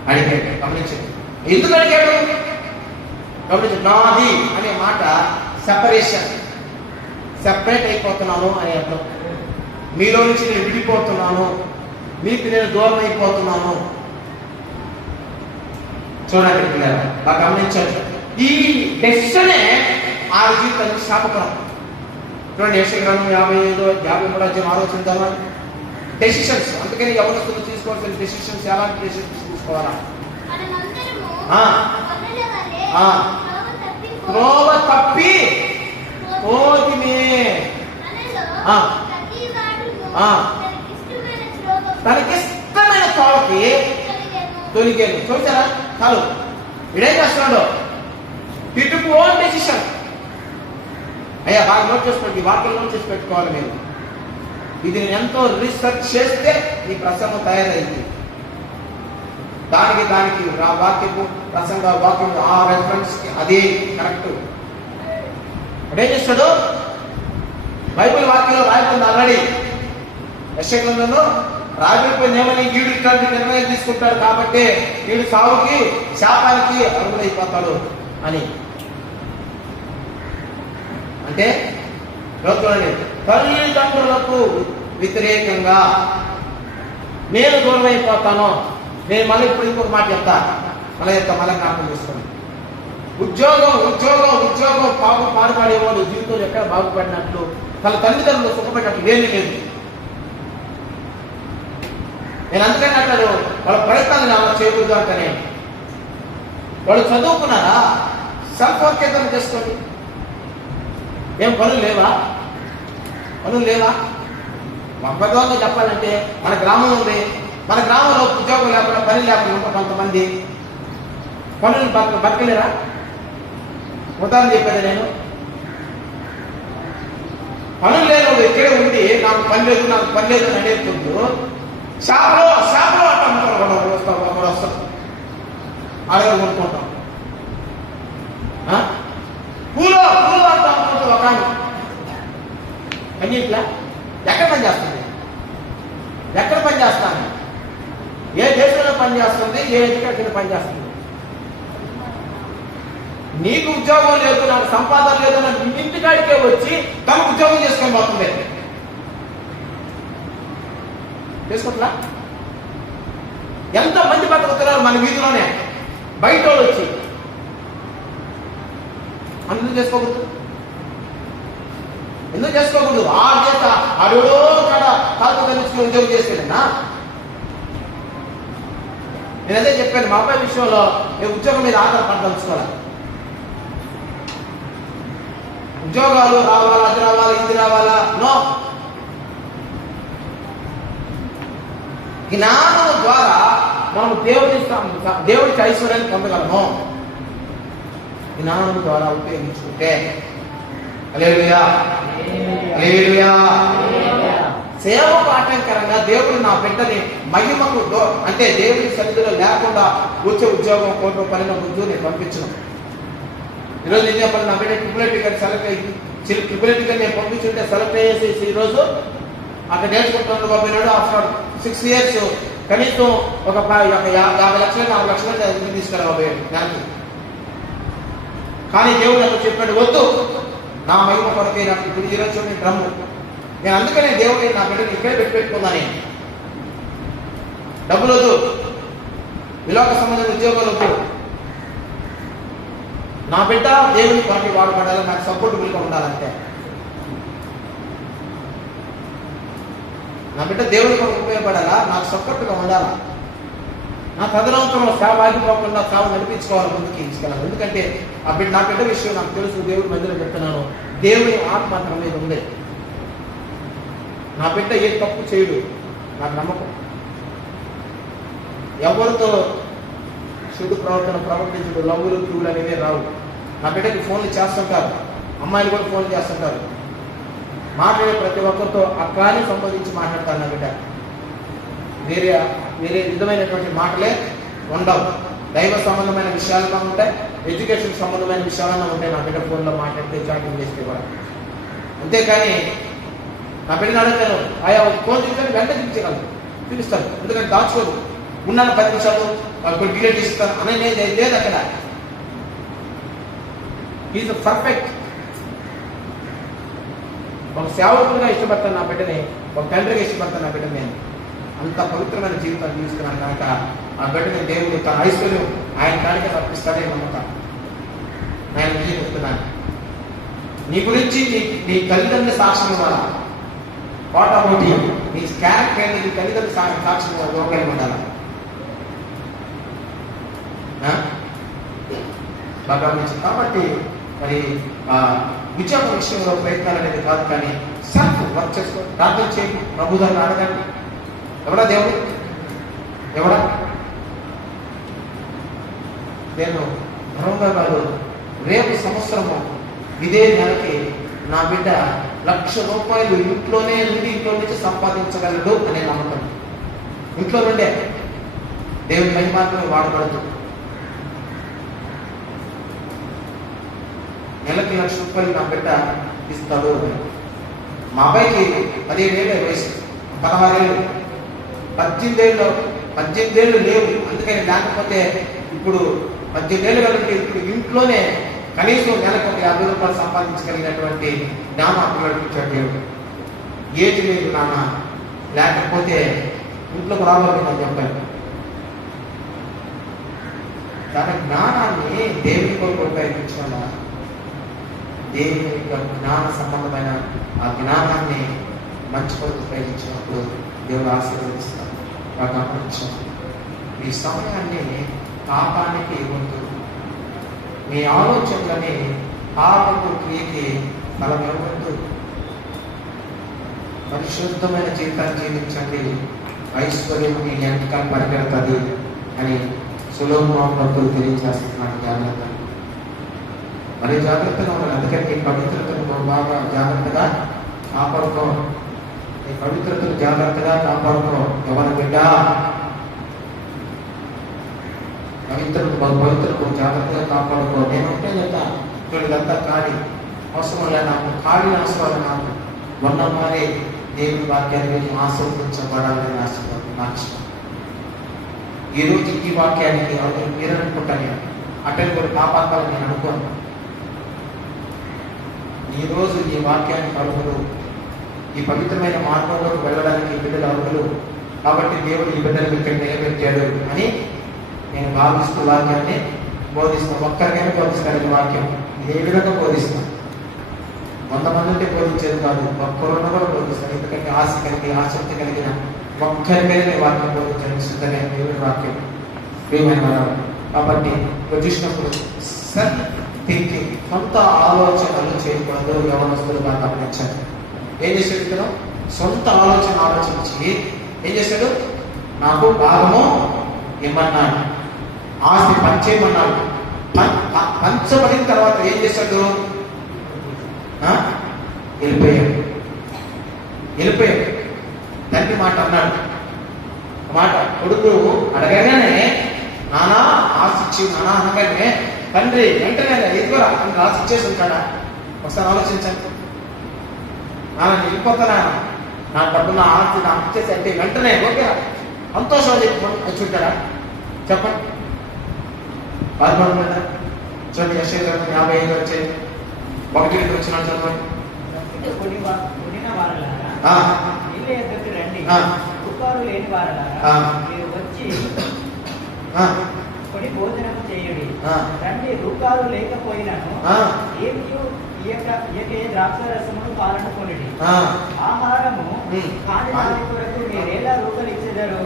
అడిగాడు. గమనించండి, ఎందుకు అడిగాడు? గమనించండి, నాది అనే మాట సెపరేట్ అయిపోతున్నాను అనే అర్థం. మీలో నుంచి నేను విడిపోతున్నాను, మీకు నేను దూరం అయిపోతున్నాను. చూడండి పిల్లలు, బాగా గమనించండి. ఈ డెసిషనే ఆ జీవితానికి శాపకరం. చూడండి, యెషయా గ్రంథం 53 ఆలోచించాలా డెసిషన్స్. అందుకని యవనస్తులు తీసుకోవాల్సిన డెసిషన్స్ ఎలాంటి డెసిషన్స్ తీసుకోవాలా? త్రోవ తప్పి పోతిమే, తనకిష్టమైన త్రోవకి తొలిగాను. చూసారా? చాలు. ఇడేం చేస్తున్నాడు? ఇటుకు ఓన్ డెసిషన్. అయ్యా బాగా నోట్ చేసుకోండి, వాక్యం నోట్ చేసి పెట్టుకోవాలి మీరు. ఇది నేను ఎంతో రీసెర్చ్ చేస్తే ఈ ప్రసంగం తయారైంది. దానికి వాక్యము వాక్యం ఆ రెఫరెన్స్ కి అదే కరెక్ట్. అదేం చేస్తాడు? బైబిల్ వాక్యంలో రాయకుండా ఆల్రెడీ యెషయా గ్రంథంలో రాజులపైన ఏమని వీడు ఇట్లాంటి నిర్ణయం తీసుకుంటాడు కాబట్టి వీడు సావుకి శాపానికి అర్హుడైపోతాడు అని. అంటే చూడండి, తల్లిదండ్రులకు వ్యతిరేకంగా నేను దూరం అయిపోతాను. నేను మళ్ళీ ఇప్పుడు ఇంకొక మాట చెప్తా, మళ్ళీ జ్ఞాపకం చేసుకోండి. ఉద్యోగం పాడుపడేవాడు జీవితంలో ఎక్కడ బాగుపడినట్లు, తన తల్లిదండ్రులు సుఖపడినట్లు ఏమీ లేదు. నేను అందుకని అంటాడు, వాళ్ళ ప్రయత్నాలు అలా చేయకూడదు అంటేనే. వాళ్ళు చదువుకున్నారా? సెల్ఫ్ వర్క్ ఏదైనా చేసుకోండి. ఏం పనులు లేవా? పనులు లేవా? మా పెద్దవాళ్ళు చెప్పాలంటే మన గ్రామం ఉంది, మన గ్రామంలో ఉద్యోగం లేకుండా పని లేకుండా ఉంటారు కొంతమంది. పనులు బతకలేరా? ఉదాహరణ చెప్పేది నేను. పనులు లేని ఇక్కడే ఉండి నాకు పని లేదు అని అనేప్పుడు షాప్లో అట్లా వస్తాం అడగలు కొనుక్కుంటాం. పూలో అంటూ అమ్ముకుంటుంది ఒక ఆమె. పని ఇట్లా ఎక్కడ పని చేస్తుంది? ఎక్కడ పని చేస్తాను? ఏ దేశంలో పని చేస్తుంది? ఏ ఎక్కడ పని చేస్తుంది? నీకు ఉద్యోగం లేదు, నాకు సంపాదన లేదు, నాకు ఇంటికాడికే వచ్చి తనకు ఉద్యోగం చేసుకొని పోతుంది. చేసుకోవట్లా? ఎంతమంది బతుకుతున్నారు మన వీధిలోనే బయట వాళ్ళు వచ్చి. అందుకు చేసుకోకూడదు. ఎందుకు చేసుకోకూడదు? ఆడేడో కాడ కాదు తెలుసుకుని ఉద్యోగం చేసేదన్నా. నేను అదే చెప్పాను, మా అబ్బాయి విషయంలో నేను ఉద్యోగం మీద ఆధారపడదలుచుకోవాలి. ఉద్యోగాలు రావాలా, అది రావాలా, ఇది రావాలా, నో. జ్ఞానం ద్వారా మనం దేవుడికి ఐశ్వర్యాన్ని పొందగలము. జ్ఞానం ద్వారా ఉపయోగించుకుంటే. హల్లెలూయా, హల్లెలూయా. సేవకు ఆటంకరంగా దేవుడు నా బిడ్డని మహిమకు అంటే దేవుడి సన్నిధిలో లేకుండా వచ్చే ఉద్యోగం కోటి రూపాయల ముందు నేను పంపించను. ఈరోజు ఏం చెప్పాలి? నా బిడ్డ ట్రిపుల్ సెలెక్ట్ అయ్యి ట్రిపుల్ నేను పంపించుంటే సెలెక్ట్ అయ్యేసి ఈరోజు అక్కడ నేర్చుకుంటున్నాడు బాబు. ఆఫ్టర్ 6 years కనీసం ఒక 50 లక్షలు 4 లక్షలు తీసుకురా బాబు నెలకి. కానీ దేవుడు నాకు చెప్పాడు, వద్దు, నా మహిమ కొరకే నాకు ఇప్పుడు ఈరోజు చూడండి డ్రమ్ము. నేను అందుకనే దేవుడు నా బిడ్డని ఇక్కడే పెట్టుకున్నాను. డబ్బులు వద్దు, విలోక సంబంధించిన ఉద్యోగాలు వద్దు. నా బిడ్డ దేవుని కొరకి వాడబడాలి, నాకు సపోర్టబుల్గా ఉండాలంటే. నా బిడ్డ దేవుని కొరకు ఉపయోగపడాలా, నాకు సపోర్ట్గా ఉండాలా. నా తదనంతరం సేవ ఆగిపోకుండా సేవ నడిపించుకోవాలి, ముందుకు ఇచ్చుకెళ్ళాలి. ఎందుకంటే నా బిడ్డ విషయం నాకు తెలుసు. దేవుడి మధ్యలో చెప్తున్నాను, దేవుని ఆత్మ నా మీద ఉంది. నా బిడ్డ ఏ తప్పు చేయడు, నాకు నమ్మకం. ఎవరితో శుద్ధ ప్రవర్తించడు, లవ్వులు క్యూలు అనేవి రావు. నా బిడ్డకి ఫోన్లు చేస్తుంటారు, అమ్మాయిలు కూడా ఫోన్లు చేస్తుంటారు. మాట్లాడే ప్రతి ఒక్కరితో అక్కాని సంబంధించి మాట్లాడతారు. నా బిడ్డ వేరే విధమైనటువంటి మాటలే ఉండవు. దైవ సంబంధమైన విషయాలుగా ఉంటాయి, ఎడ్యుకేషన్ సంబంధమైన విషయాలుగా ఉంటాయి. నా బిడ్డ ఫోన్లో మాట్లాడితే చాటింగ్ చేస్తే కూడా. అంతేకాని నా బిడ్డను అడుగుతాను, ఆయా ఫోన్ తీసుకొని వెంటనే చూపిస్తాను. ఎందుకంటే దాచుకోదు. ఉన్నాను 10 నిమిషాలు కొన్ని డిలేట్ ఇస్తాను అనే లేదు అక్కడ. Is perfect. ఒక సేవకుడిగా ఇష్టపడతాను నా బిడ్డని, ఒక తండ్రిగా ఇష్టపడతాను నా బిడ్డని. నేను అంత పవిత్రమైన జీవితాన్ని తీసుకున్నాను కనుక ఆ బిడ్డని దేవుడు తన ఐశ్వర్యం ఆయన కాడికే తప్పిస్తాడే నమ్మకం. ఆయన నిజం చెప్తున్నాను. నీ గురించి నీ తల్లిదండ్రుల సాక్ష్యం ఇవ్వాలా. What about you? నీ క్యారెక్టర్ నీ తల్లిదండ్రుల సాక్ష్యం ఇవ్వగలిగి ఉండాలి. బాగా మంచి. కాబట్టి మరి ఉద్యోగ విషయంలో ప్రయత్నాలు అనేది కాదు, కానీ సెల్ఫ్ వర్క్ చేసుకో, ప్రార్థన చేయండి, ప్రభుత్వాన్ని అడగండి. ఎవడా దేవుడు? ఎవడా? నేను గర్వంగా కాదు, రేపు సంవత్సరము ఇదే నెలకి నా బిడ్డ ₹1,00,000 ఇంట్లోనే నుండి ఇంట్లో నుంచి సంపాదించగలడు అనే నమ్మకం. ఇంట్లో నుండే దేవుని మహిమాత్రమే వాడబడదు. నెలకి ₹1,00,000 నా బిడ్డ ఇస్తాడు. మా అబ్బాయికి 15 ఏళ్ళ వయసు, 16 ఏళ్ళు, 18 ఏళ్ళు లేవు. అందుకని లేకపోతే ఇప్పుడు 18 ఏళ్ళు కాబట్టి ఇప్పుడు ఇంట్లోనే కనీసం నెలకు ఒక ₹50 సంపాదించగలిగినటువంటి జ్ఞానం పిల్లడిపించాడు దేవుడు. ఏది లేదు నాన్న, లేకపోతే ఇంట్లోకి రాబోతుందని చెప్పాను. తన జ్ఞానాన్ని దేవుని కొరకు ఉపయోగించాల. దేవుని యొక్క జ్ఞాన సంబంధమైన ఆ జ్ఞానాన్ని మంచి కొరకు ఉపయోగించినప్పుడు దేవుడు ఆశీర్వదిస్తాడు. గమనించాం. ఈ సమయాన్ని పాపానికి ఇవ్వద్దు. మీ ఆలోచనలని పాపపు క్రియకి తలనివ్వద్దు. పరిశుద్ధమైన జీవితాన్ని జీవించండి. ఐశ్వర్యం నీ వెనకాల పరిగెడుతుంది అని సులోమోను భక్తులు తెలియజేస్తున్నాడు. జాగ్రత్త, మరి జాగ్రత్తగా ఉండాలి. అందుకని నీ పవిత్రతను బాగా జాగ్రత్తగా కాపాడుకో. నీ పవిత్రతను జాగ్రత్తగా కాపాడుకో. ఎవరి బిడ్డ పవిత్రతను జాగ్రత్తగా కాపాడుకో. నేను ఉంటే చెప్తా, ఇదంతా ఖాళీ అవసరం లే, నాకు ఖాళీ అవసరం నాకు మొన్న మారే దేవుని వాక్యాన్ని ఆస్వాదించబడాలని నాకు ఇష్టం. ఈరోజు ఈ వాక్యానికి మీరు అనుకుంటాను, నేను అటెండ్ కూడా కాపాడాలని నేను అనుకోను. ఈరోజు ఈ వాక్యానికి అర్హులు, ఈ పవిత్రమైన మార్గంలోకి వెళ్ళడానికి బిడ్డలు అర్హులు. కాబట్టి దేవుడు ఈ బిడ్డలకు ఇక్కడ నిలబెట్టాడు అని నేను భావిస్తూ వాక్యాన్ని బోధిస్తాను. ఒక్కరికైనా బోధిస్తాను. ఈ వాక్యం ఏ విధంగా బోధిస్తాను? 100 మంది ఉంటే బోధించేది కాదు, ఒక్కరున్న కూడా బోధిస్తాను. ఎందుకంటే ఆశ కలిగి ఆసక్తి కలిగిన ఒక్కరికైనా వాక్యం బోధించడం సిద్ధమే దేవుడి వాక్యం. ప్రియమైన కాబట్టి చూసినప్పుడు సెల్ఫ్ థింకింగ్, సొంత ఆలోచనలు చేయకూడదు. యవనస్తులుగా గమనించాలి. ఏం చేశాడు ఇక్కడ? సొంత ఆలోచించి ఏం చేశాడు? నాకు భాగము ఇమ్మన్నాడు, ఆస్తి పంచేయమన్నాడు. పంచబడిన తర్వాత ఏం చేశాడు? వెళ్ళిపోయాడు. తండ్రి మాట అన్నాడు. మాట కొడుకు అడగగానే నానా ఆశిచ్చి నానా అనగానే తండ్రి వెంటనే ఎదుగురా అని రాసిచ్చేసి ఉంటాడా? ఒకసారి ఆలోచించండి. నాన్న వెళ్ళిపోతానా, నా డబ్బు నా ఆస్తి నా ఇచ్చేసి అంటే వెంటనే ఓకే సంతోషం చెప్పి వచ్చుంటాడా? చెప్పండి. బాధపడుతుందా? చూడండి, యెషయా 55 వచ్చాయి, 1 వచ్చిన చదవండి. కొనిన వారలారా, నీళ్ళ యొద్దకు రండి. రూపాలు లేని వారలారా, మీరు వచ్చి కొని భోజనం చేయుడి. రండి, రూపాలు లేకపోయినను ఏమీ ఇయకే ద్రాక్షరసమును పాలను కొనిడి. ఆహారము కాని దాని కొరకు మీరేలా రూపాయలు ఇచ్చేదారు?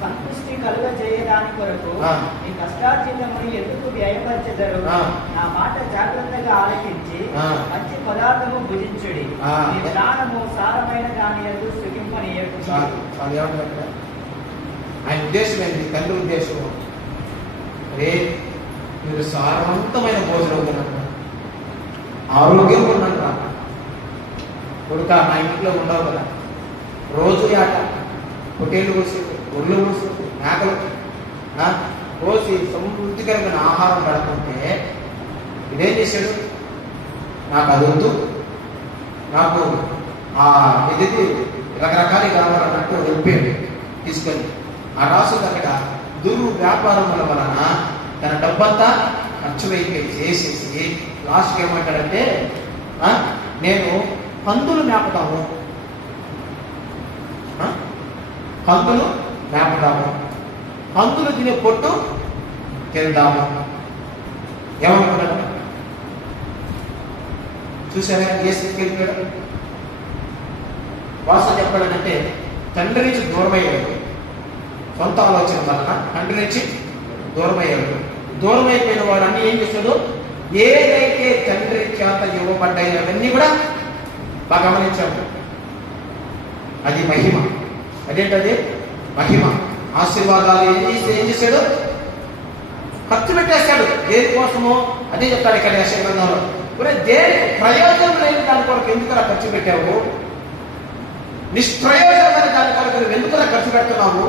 సంతృష్టి కలుగ చేయడానికి కొరకు మీ కష్టార్జితముని ఎందుకు వ్యయపరచెదరు? నా మాట జాగ్రత్తగా ఆలకించి మంచి పదార్థము భుజించుడి. మీ ప్రాణము సారమైన దాని యందు సుఖింపనీయకుడి. ఆయన ఉద్దేశం ఏంటి? తండ్రి ఉద్దేశం అరే మీరు సారవంతమైన భోజనం తినండి, ఆరోగ్యం ఉండండి. కొడుక నా ఇంట్లో ఉండవు కదా, రోజు ఆట పొట్టేళ్ళు కోసి ఒళ్ళు కోసి మేకలు కోసి సమృద్ధికరమైన ఆహారం పెడుతుంటే ఇదేం చేశాడు? నాకు అది వద్దు, నాకు ఇది రకరకాలు కావాలన్నట్టు వెళ్ళిపోయాడు తీసుకొని. ఆ రాసులు అక్కడ దుర్వ్యాపారముల వలన తన డబ్బంతా ఖర్చు చేసేసి లాస్ట్కి ఏమంటాడంటే నేను పందులు మేపుతాము, పందులు మేపుతాము, పందులు తినే పొట్టు తిందాము. ఏమనుకున్నాడు? చూసారా ఏ స్థితికి వెళ్ళిపోయాడు? వాస్తవం చెప్పాలంటే తండ్రి నుంచి దూరమయ్యాడు. సొంత ఆలోచన వలన తండ్రి నుంచి దూరమయ్యాడు. దూరం అయిపోయిన వాడు అన్ని ఏం చేశాడు? ఏదైతే తండ్రి చేత ఇవ్వబడ్డాయి అవన్నీ కూడా బాగా గమనించాడు. అది మహిమ. అదేంటది? మహిమ, ఆశీర్వాదాలు. ఏం చేశాడు? ఖర్చు పెట్టేస్తాడు. దేనికోసమో అదే చెప్తాడు ఇక్కడ యెషయా గ్రంథంలో. దేని ప్రయోజనం లేని దాని కొరకు ఎందుకలా ఖర్చు పెట్టావు? నిష్ప్రయోజనమైన దాని కొరకు నువ్వు ఎందుకలా ఖర్చు పెడుతున్నావు?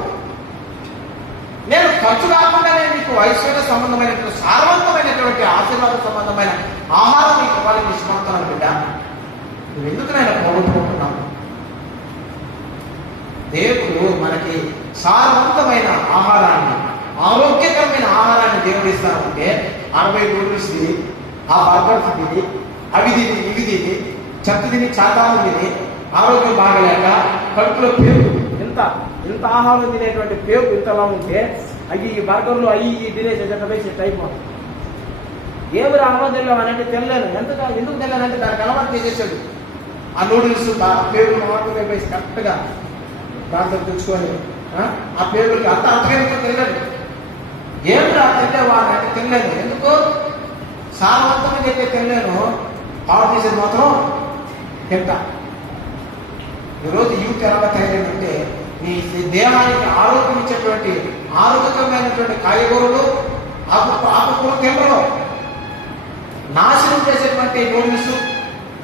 నేను ఖర్చు కాకుండానే నీకు ఐశ్వర్య సంబంధమైనటువంటి సారవంతమైనటువంటి ఆశీర్వాద సంబంధమైన ఆహారం నీకు ఇవ్వాలని నిష్పడుతున్నాను బిడ్డ. నువ్వు ఎందుకు నేను పోగొట్టుకుంటున్నావు? దేవుడు మనకి సారవంతమైన ఆహారాన్ని, ఆరోగ్యకరమైన ఆహారాన్ని దేవుడు ఇస్తానంటే 60 నూడిల్స్ తిని, ఆ బర్గర్స్ తిని, అవి తిని ఇవి తిని, చెత్త తిని చాతాలు తిని, ఆరోగ్యం బాగలేక కడుపులో పేరు ఇంత ఆహారం తినేటువంటి పేరు ఇంతలా ఉంటే అవి ఈ బర్గర్లు అవి తినేసి సెట్ అయిపోతుంది. ఏమి ఆహారం తినలేమనంటే తినలేను. ఎందుకు తినలేనంటే దానికి అలవాటు చేసేసాడు. ఆ నూడిల్స్ పేరు మాత్రమే వేసి కరెక్ట్గా దాంట్లో తెచ్చుకొని ఆ పేరుకి అంత అర్థమైనతో తినలేదు. ఏమి తింటే వాళ్ళంటే తినలేదు. ఎందుకు? సారవంతంగా అయితే తినలేను, ఆర్డర్ చేసేది మాత్రం తింటా. ఈరోజు యూత్ ఎలా తయారైందంటే ఈ దేహానికి ఆరోగ్యం ఇచ్చేటువంటి ఆరోగ్యకరమైనటువంటి కాయగూరలు ఆకుకూర తినరు. నాశనం చేసేటువంటి నూడిల్స్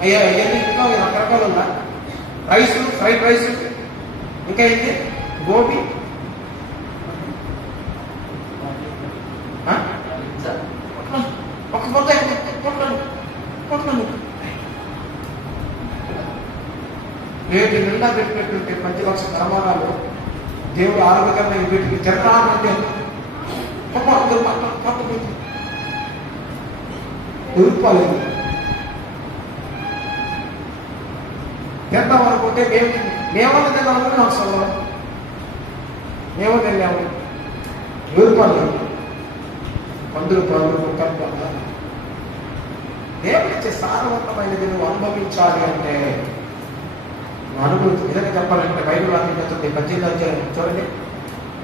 ఇంకా రకరకాలు ఉందా, రైస్, ఫ్రైడ్ రైస్, ఇంకా ఏంటి గోబీ, ఒక పొద్దు కొట్టండి రేపు నిండా పెట్టినటువంటి 10 లక్షల ప్రమాణాలు దేవుడు ఆరోగ్యకరమైన వీటికి తినరానంటే ఎదుర్కోలేదు. తిందాం అనుకుంటే మేమన్నా తిన్నామని నాకు సొంతం, మేము తిన్నాము ఎదుర్కోలేదు. మందులు కుక్కలు దేవుడిచ్చే సారవంతమైనది నువ్వు అనుభవించాలి అంటే అనుభూతి. నిజంగా చెప్పాలంటే బైబిల్ వాక్యం చదువుతుంది 18 అధ్యాయం చూడండి,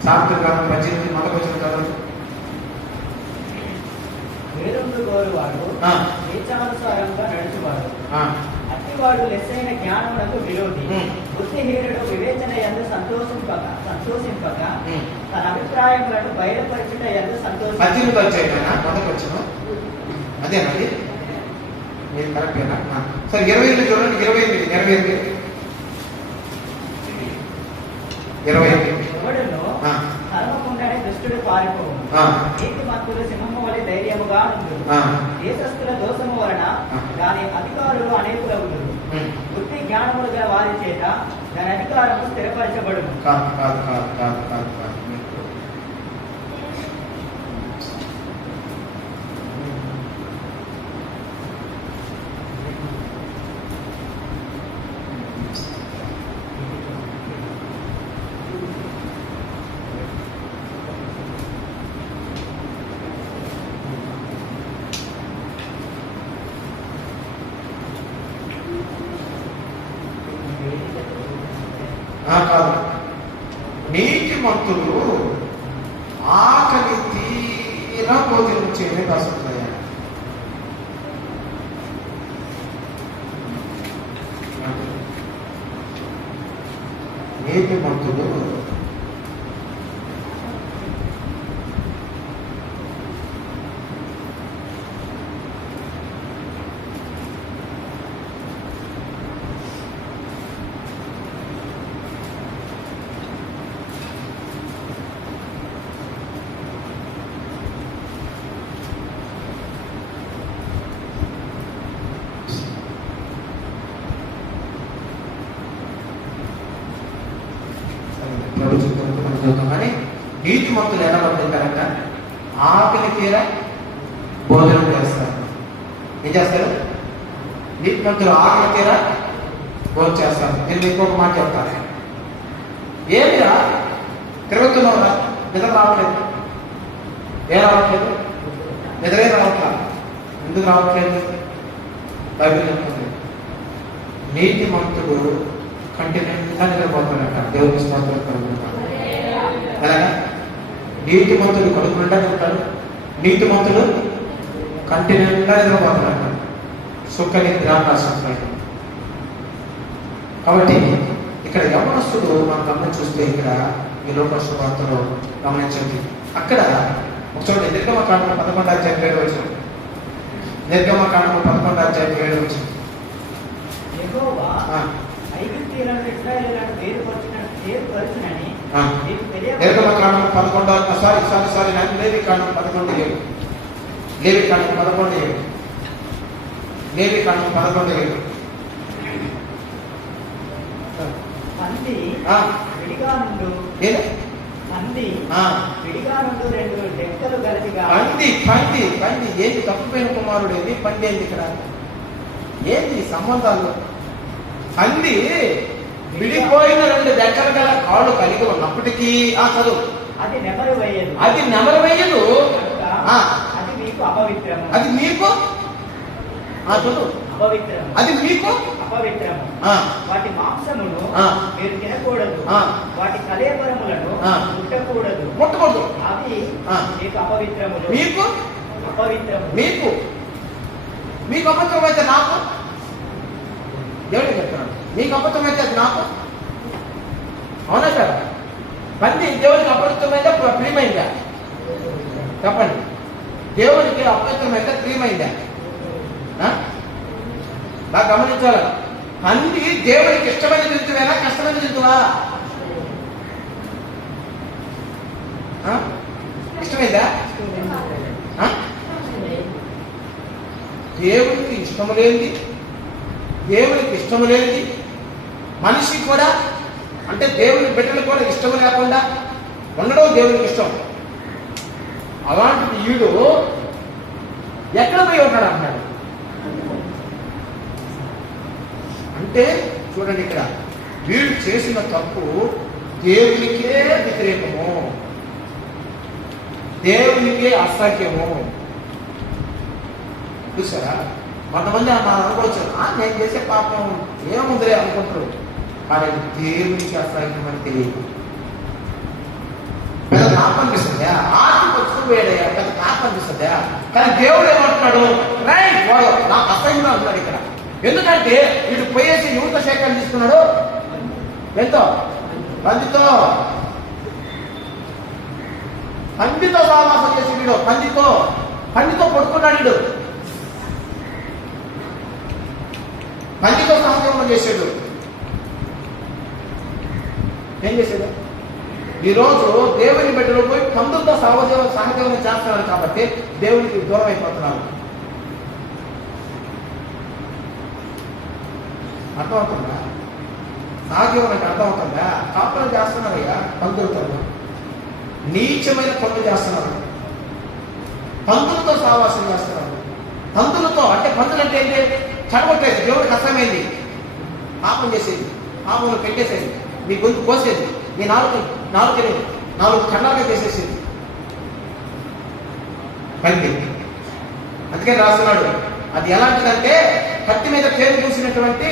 సామెతల గ్రంథం 18 మొదటి వచనం చదవండి. వేరొందు గోరువాడు ఇచ్ఛానుసారంగా నడుచువాడు, అట్టివాడు లెస్సైన జ్ఞానమునకు విరోధి. బుద్ధిహీనుడు వివేచన యందు సంతోషింపక తన అభిప్రాయములను బయలుపరచుట యందు సంతోషించు. 18 అధ్యాయం మొదటి వచనం అదేనండి, మీరు కరెక్టేనా? సరే 28 చూడండి, 28 ఎవడును తరమకుండానే దుష్టుడు పారిపోవు. నీతిమంతులు సింహము వలె ధైర్యముగా ఉండును. దేశస్థుల దోషము వలన దాని అధికారులు అనేకులవుదురు. బుద్ధి జ్ఞానములు గల వారి చేత దాని అధికారము స్థిరపరచబడును. కాదు, నీతిమంతులు ఆకలి తీరా భోజనం చేయడం రాసుకుంటాయా? నీతిమంతులు కానీ నీతిమంతులు ఎలా పడుతుంటారంట? ఆకలి తీరా భోజనం చేస్తారు. ఏం చేస్తారు? నీతిమంతులు ఆకలి తీరా భోజనం చేస్తారు. నేను ఇంకొక మాట చెప్తాను. ఏమిరా తిరుగుతున్నావురా, నిద్ర రావట్లేదు, ఏం రావట్లేదు, నిద్రే రావట్లా, ఎందుకు రావట్లేదు? బైబిల్ చెప్తుంది నీతిమంతుడు కంటిన్యూగా నిద్రపోతాడంట. దేవుని స్తోత్రం కలుగుతాడు. అలాగా నీతిమంతుడు కడుపు నిండా ఉంటాడు, నీతిమంతుడు కంటిన్యూగా నిద్రపోతాడంట. సుఖ నిద్ర రాష్ట్రం. కాబట్టి ఇక్కడ యవనస్తుడు మనం గమనం చూస్తే ఇక్కడ ఈ లోకస్ వార్తలో గమనించండి. అక్కడ ఒకచోట నిర్గమకాండం 11 అధ్యాయం 7 వచ్చింది. నిర్గమకాండం 11 అధ్యాయం 7 వచ్చింది. ఐగుప్తీయులను ఇశ్రాయేలులను వేరుపరచునని నిర్గమకాండం 11 సారీ లేవికాండం 11:7 లేవికాండం 11:7 లేవికాండం 11:7 పంది విడిగా నుండు రెండు డెక్కలు కలిసిగా పంది ఏంటి? తప్పిపోయిన కుమారుడు ఏంటి? పంది ఏంటి? ఇక్కడ ఏంటి సంబంధాలు? పంది విడిపోయిన 2 డెక్కలు గల కాళ్ళు కలిగి ఉన్నప్పటికీ చదువు అది నెమరు వేయదు. అది మీకు అపవిత్రము. అది మీకు చదువు అపవిత్రము. అది మీకు అపవిత్రము. వాటి మాంసమును మీరు తినకూడదు. వాటి కళేబరములను ముట్టకూడదు. అవి మీకు అపవిత్రములు. మీకు అపవిత్రము. మీకు అపవిత్రమైతే నాకు దేవుడు చెప్తున్నాడు. మీకు అబద్ధమైతే అది నాకు అవునా కదా? పంది దేవునికి అపవిత్రమైందా ప్రియమైందా? చెప్పండి. దేవునికి అపవిత్రమైందా ప్రియమైందా? బాగా గమనించాలి. పంది దేవునికి ఇష్టమైన జంతువేనా కష్టమైన జంతువా? ఇష్టమైందా? దేవునికి ఇష్టము లేనిది, దేవునికి ఇష్టము లేనిది మనిషి కూడా, అంటే దేవుని బిడ్డలు కూడా ఇష్టం లేకుండా ఉండడం దేవునికి ఇష్టం. అలాంటి ఈడు ఎక్కడ పోయి ఉంటాడు అన్నాడు. అంటే చూడండి, ఇక్కడ వీడు చేసిన తప్పు దేవునికే వ్యతిరేకము, దేవునికే అసహ్యము. చూసారా? కొంతమంది అనుకోవచ్చు, నేను చేసే పాపం ఏముందిలే అనుకుంటారు, కానీ దేవునికి అసహ్యం అని తెలియదు. పెద్ద పాపం అనిపిస్తుంది, ఆర్తి వచ్చుకుని వేడయ్యా, పెద్ద పాపం అనిపిస్తుందా? కానీ దేవుడు ఏమంటున్నాడు, రైట్ వాడు నాకు అసహ్యంగా అంటున్నాడు ఇక్కడ. ఎందుకంటే వీడు పోయేసి యువత శేఖరణ తీసుకున్నాడు. ఎంతో పందితో సావాసం చేసి వీడు పందితో పడుకున్నాడు. వీడు పందితో సహజీవనం చేశాడు. ఏం చేశాడు? ఈరోజు దేవుని బిడ్డలు పోయి పందులతో సహజీవనం చేస్తున్నారు కాబట్టి దేవునికి దూరం అయిపోతున్నారు. అర్థమవుతుందా? సహజీవనానికి అర్థమవుతుందా? కాపురం చేస్తున్నారయ్యా పందులతో, నీచమైన పనులు చేస్తున్నారు, పందులతో సావాసం చేస్తున్నారు. పందులతో అంటే పందులు అంటే ఏంటి? చెడగొట్టేది, దేవుడికి అసహ్యమైంది, పాపం చేసేది, పాపంలో పెట్టేసేది, మీ గొంతు కోసేది, మీ నాలుగు ఖండాలుగా చేసేసేది పంది. అందుకే రాస్తున్నాడు, అది ఎలాంటిదంటే కత్తి మీద తేలు పూసినటువంటి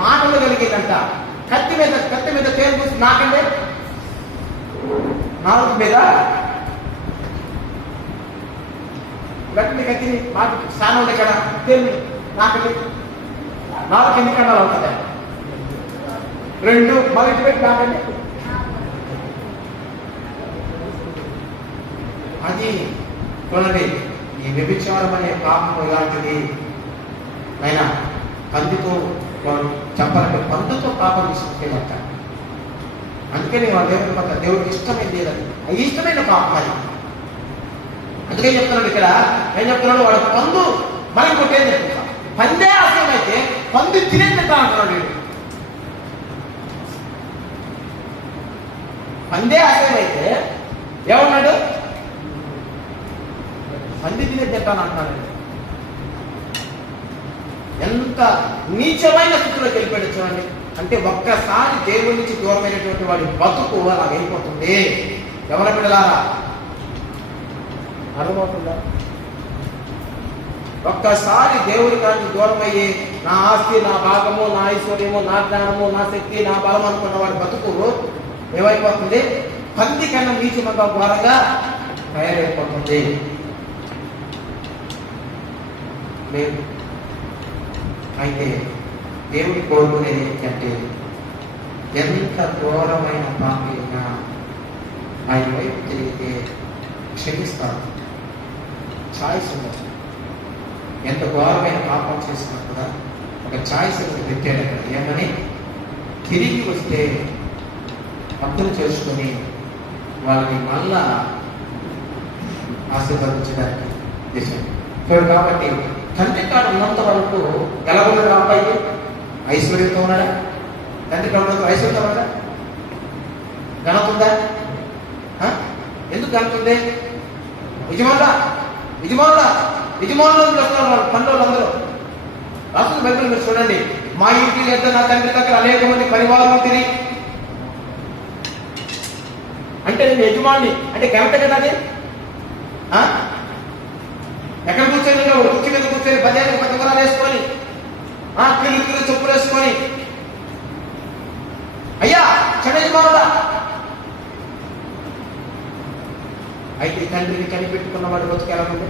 మాటలు కలిగిందంట. కత్తి మీద తేలు పూసి, నాకంటే నాలుగు మీద గట్టి కత్తిని మాట స్థానం ఉంది కదా, తేలు నాకంటే నాలుగు ఎన్ని ఖండాలు అవుతుంది? 2 మొదటి పెట్టి నాకండి. అది చూడండి, ఈ వ్యభిచారం అనే పాపం ఇలాంటిది. అయినా పందితో చెప్పాలంటే పందుతో పాపం తీసుకుంటేట. అందుకని వాళ్ళ దేవుడి పట్ల దేవుడికి ఇష్టమైంది లేదని, అది ఇష్టమైన పాపం అది. అందుకే చెప్తున్నాడు ఇక్కడ, ఏం చెప్తున్నాడు, వాడు పందు మనం కొట్టేది చెప్తున్నా. పందే అసహ్యమైతే పందు తినేది తింటా అంటున్నాడు వీడు. పందే అసహ్యమైతే ఏమన్నాడు? పంది తినేది తింటాను అంటున్నాడు. ఎంత నీచమైన స్థితిలో వెళ్ళిపోయాడు చూడండి. అంటే ఒక్కసారి దేవుడి నుంచి దూరమైనటువంటి వాడి బతుకు అలా వెళ్ళిపోతుంది. ఎవరి బిడ్డలారా అర్థమవుతుందా? ఒక్కసారి దేవుడి కాంచి దూరం అయ్యి నా ఆస్తి, నా భాగము, నా ఐశ్వర్యము, నా జ్ఞానము, నా శక్తి, నా బలం అనుకున్న వాడి బతుకు ఏమైపోతుంది? పంది కన్నా నీచమంగా ఘోరంగా తయారైపోతుంది. లేదు. అయితే దేవుడి కోరుకునేది ఏంటంటే, ఎంత ఘోరమైన పాపి అయినా ఆయన వైపు తిరిగితే క్షమిస్తాడు. ఛాయిస్ ఉండదు. ఎంత ఘోరమైన పాపం చేసినా కూడా ఒక ఛాయిస్ పెట్టాడు అక్కడ. ఏమని? తిరిగి వస్తే అప్పులు చేసుకొని వాళ్ళని మళ్ళా ఆశీర్వదించడానికి చేశాడు. చూడు, కాబట్టి తండ్రి కాడు ఉన్నంత వరకు ఎలా ఉన్నాడు అబ్బాయి? ఐశ్వర్యంతో ఉన్నాడా? తండ్రి కాడు ఐశ్వర్యంతో ఉన్నాడా? ఘనతుందా? ఎందుకు ఘనతుంది? యజమానులు వస్తున్నారు వాళ్ళు, పనులు అందరూ. రాసిన బైబిల్ మీరు చూడండి, మా ఇంటి లేదా నా తండ్రి దగ్గర అనేక మంది పరివారం తిరిగి, అంటే నేను యజమాని అంటే ఘనత కదా అది. ఎక్కడ కూర్చొని కుర్చీ మీద కూర్చొని 10 గురాలు వేసుకొని కిల్లు చెప్పులు వేసుకొని, అయ్యా యజమానుడా. అయితే తండ్రిని కనిపెట్టుకున్న వాడు బతుకు ఎలా ఉంది?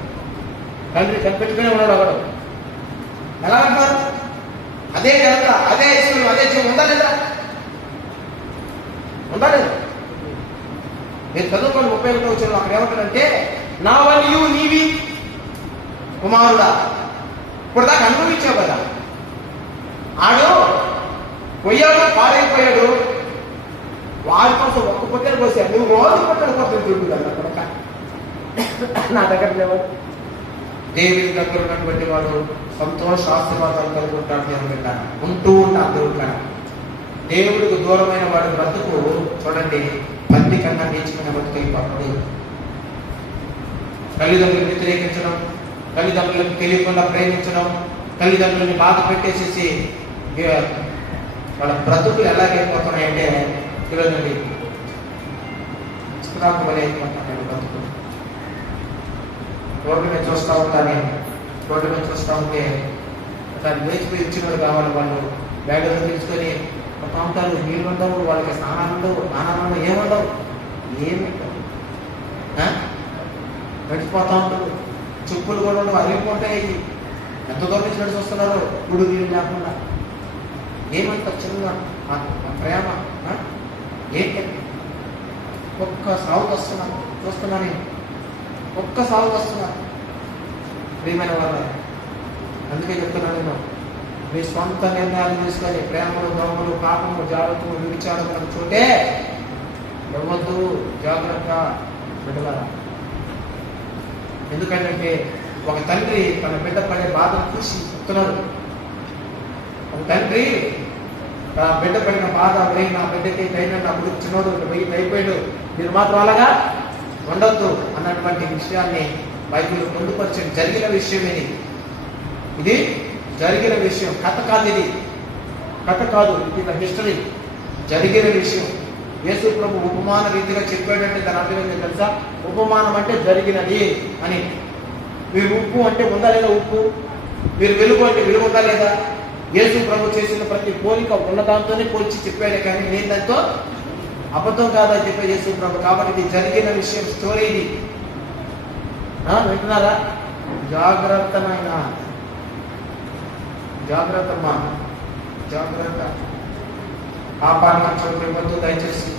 తండ్రిని కనిపెట్టుకునే ఉన్నాడు ఒకడు. ఎలా అంటారు? అదే ఘనత, అదే ఐశ్వర్యం, అదే జీవం ఉందా లేదా? ఉండాలి. మీరు చదువుకొని 31 వచ్చిన అక్కడ ఏమంటాడంటే నా వలియు నీవి కుమారుడా. ఇప్పుడు దాకా అనుభవించావు కదా, ఆడు పోయాడు, పారైపోయాడు, వాడి కోసం ఒక్క పొట్టలు పోసాడు, నువ్వు రోజు పొట్టలు కోసం తిరుగుతాడు అక్కడ. నా దగ్గర లేవాడు. దేవుని దగ్గర ఉన్నటువంటి వాడు సంతోష ఆశీర్వాదాలు కలిగి ఉంటాడు. దేవుని బిడ్డ ఉంటూ ఉంటాడు. దేవుడు కన్నా దేవుడికి దూరమైన వాడి బ్రతుకు చూడండి పంది కన్నా నేర్చుకునే బతుకైపోతుంది. తల్లిదండ్రులు వ్యతిరేకించడం, తల్లిదండ్రులకు తెలియకుండా ప్రేమించడం, తల్లిదండ్రులని బాధ పెట్టేసేసి వాళ్ళ బ్రతుకులు ఎలాగైపోతున్నాయంటే చూడండి చిత్రాకు వలె అయిపోతున్నాయి బ్రతుకులు. రోడ్డు మీద చూస్తూ ఉంటాను, రోడ్డు మీద చూస్తూ ఉంటే దాన్ని లేచిపోయి ఇచ్చినోడు కావాలి. వాళ్ళు బ్యాగులు తీసుకొని కొత్త ఉంటారు, నీళ్ళు ఉండవు, వాళ్ళకి స్నానాలు ఉండవు, నానాలు ఏముండవు, ఏమి నడిచిపోతూ ఉంటారు. చెప్పులు కూడా ఉండవు, అరిగిపోతాయి. ఎంత దూరం నుంచి నడిచి వస్తున్నారు గుడి నీళ్ళు లేకుండా. ఏమంత చిన్న ప్రేమ ఏంటి? ఒక్క సాగుకు వస్తున్నారు, చూస్తున్నాను, ఒక్క సాగుకు వస్తున్నారు ప్రియమైన వాళ్ళ. అందుకే చెప్తున్నాను నేను, మీ సొంత నిర్ణయాలు తీసుకొని ప్రేమలు, దొంగలు, పాపము, జాగ్రత్తలు, విచారములకు చోటే ఇవ్వద్దు. జాగ్రత్త బిడ్డలారా. ఎందుకంటే ఒక తండ్రి తన బిడ్డ పడే బాధను చూసి చెప్తున్నాడు. ఒక తండ్రి బిడ్డ పడిన బాధ, పోయి నా బిడ్డకి పైన అప్పుడు చిన్నోడు పోయి అయిపోయాడు, మీరు మాత్రం అలాగా ఉండొద్దు అన్నటువంటి విషయాన్ని బైబిల్ పొందుపరిచిన జరిగిన విషయం. ఇది జరిగిన విషయం, కథ కాదు, ఇది కథ కాదు, ఇది హిస్టరీ, జరిగిన విషయం. యేసు ప్రభు ఉపమాన రీతిగా చెప్పాడంటే దాని అర్థం ఏంటో తెలుసా? ఉపమానం అంటే జరిగినది అని. మీరు ఉప్పు అంటే ఉందా లేదా ఉప్పు, మీరు వెలుగు అంటే వెలుగు ఉందా లేదా. యేసు ప్రభు చేసిన ప్రతి పోలిక ఉన్న దాంతోనే పోల్చి చెప్పాడే, కానీ నేను దాంతో అబద్ధం కాదని చెప్పే యేసు ప్రభు. కాబట్టి ఇది జరిగిన విషయం, స్టోరీ ఇది. వింటున్నారా? జాగ్రత్తమైన జాగ్రత్తమ్మా, జాగ్రత్త. పాపాన్ని చోటు ఇవ్వద్దు దయచేసి.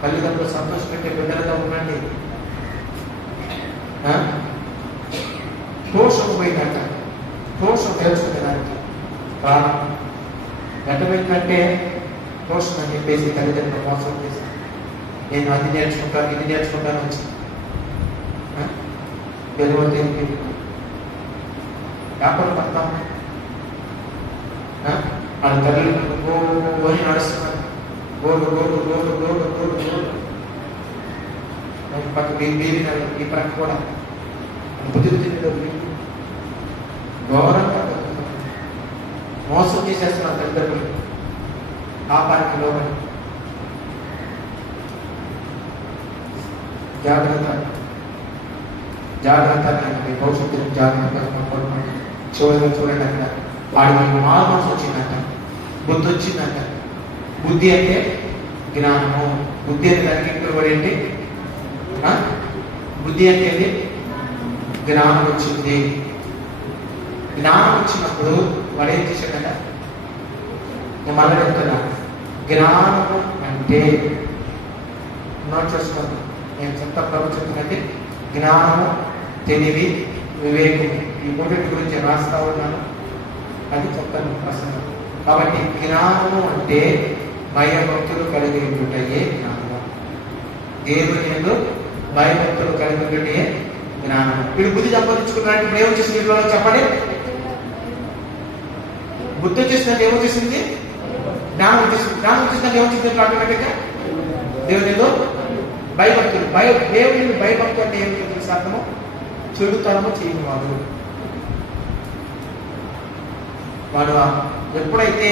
తల్లిదండ్రులు సంతోషపెట్టే బిడ్డలుగా ఉండండి. దోషం పోయిందంట, దోషం తెలుసుకునేదానికి ప్రాణం ఎట్టబెట్టినట్టే దోషం అని చెప్పేసి తల్లిదండ్రులు మోసం చేసి నేను అది నేర్చుకుంటాను, ఇది నేర్చుకుంటాను వచ్చి వెలువతే వ్యాపారం పడతాం. వాళ్ళ తల్లిదండ్రులు గోని నడుస్తున్నారు, గోడు గోడు గోడు గోడు గోడు గోడు పక్క బీబీ ఈ ప్రక్క కూడా బుద్ధి ఘోరంగా మోసం చేసేస్తున్నారు తల్లిదండ్రులు. పాపానికి లోబడి. జాగ్రత్త, జాగ్రత్త. మీ భవిష్యత్తును జాగ్రత్తగా కోరుకోండి. చివరిగా చూడండి, అక్కడ వాడికి మార్మస్ వచ్చిందంట, బుద్ధి వచ్చిందంట. బుద్ధి అంటే జ్ఞానము. బుద్ధి అంటే దానికి ఇంకొకటి ఏంటి? బుద్ధి అంటే ఏంటి? జ్ఞానం వచ్చింది. జ్ఞానం వచ్చినప్పుడు వాడు ఏం చేశాడట? నేను మళ్ళీ చెప్తున్నా, జ్ఞానము అంటే నోట్ చేసుకోండి. నేను చెప్తా ప్రభు చెప్తున్నట్టు జ్ఞానము, తెలివి, వివేకము, ఈ మూడింటి గురించి రాస్తా ఉన్నాను, అది చెప్తాను ప్రసంగం. కాబట్టి జ్ఞానము అంటే భయభక్తులు కలిగి ఉంటే జ్ఞానము. దేవుని యందు భయభక్తులు కలిగి ఉంటే జ్ఞానము. వీడు బుద్ధి సంపాదించుకున్నాడు. ఇప్పుడు ఏమొచ్చేసింది వీటిలో చెప్పండి? బుద్ధి వచ్చేసిందంటే ఏమొచ్చేసింది? జ్ఞానం వచ్చేసింది. జ్ఞానం వచ్చేసిందంటే ఏమొచ్చింది? ఆటోమేటిక్గా దేవుని యందు భయభక్తులు. దేవుని భయభక్తులు అంటే ఏమిటో తెలుసు అర్థము? చెడుతనము చేయని వాడు. వాడు ఎప్పుడైతే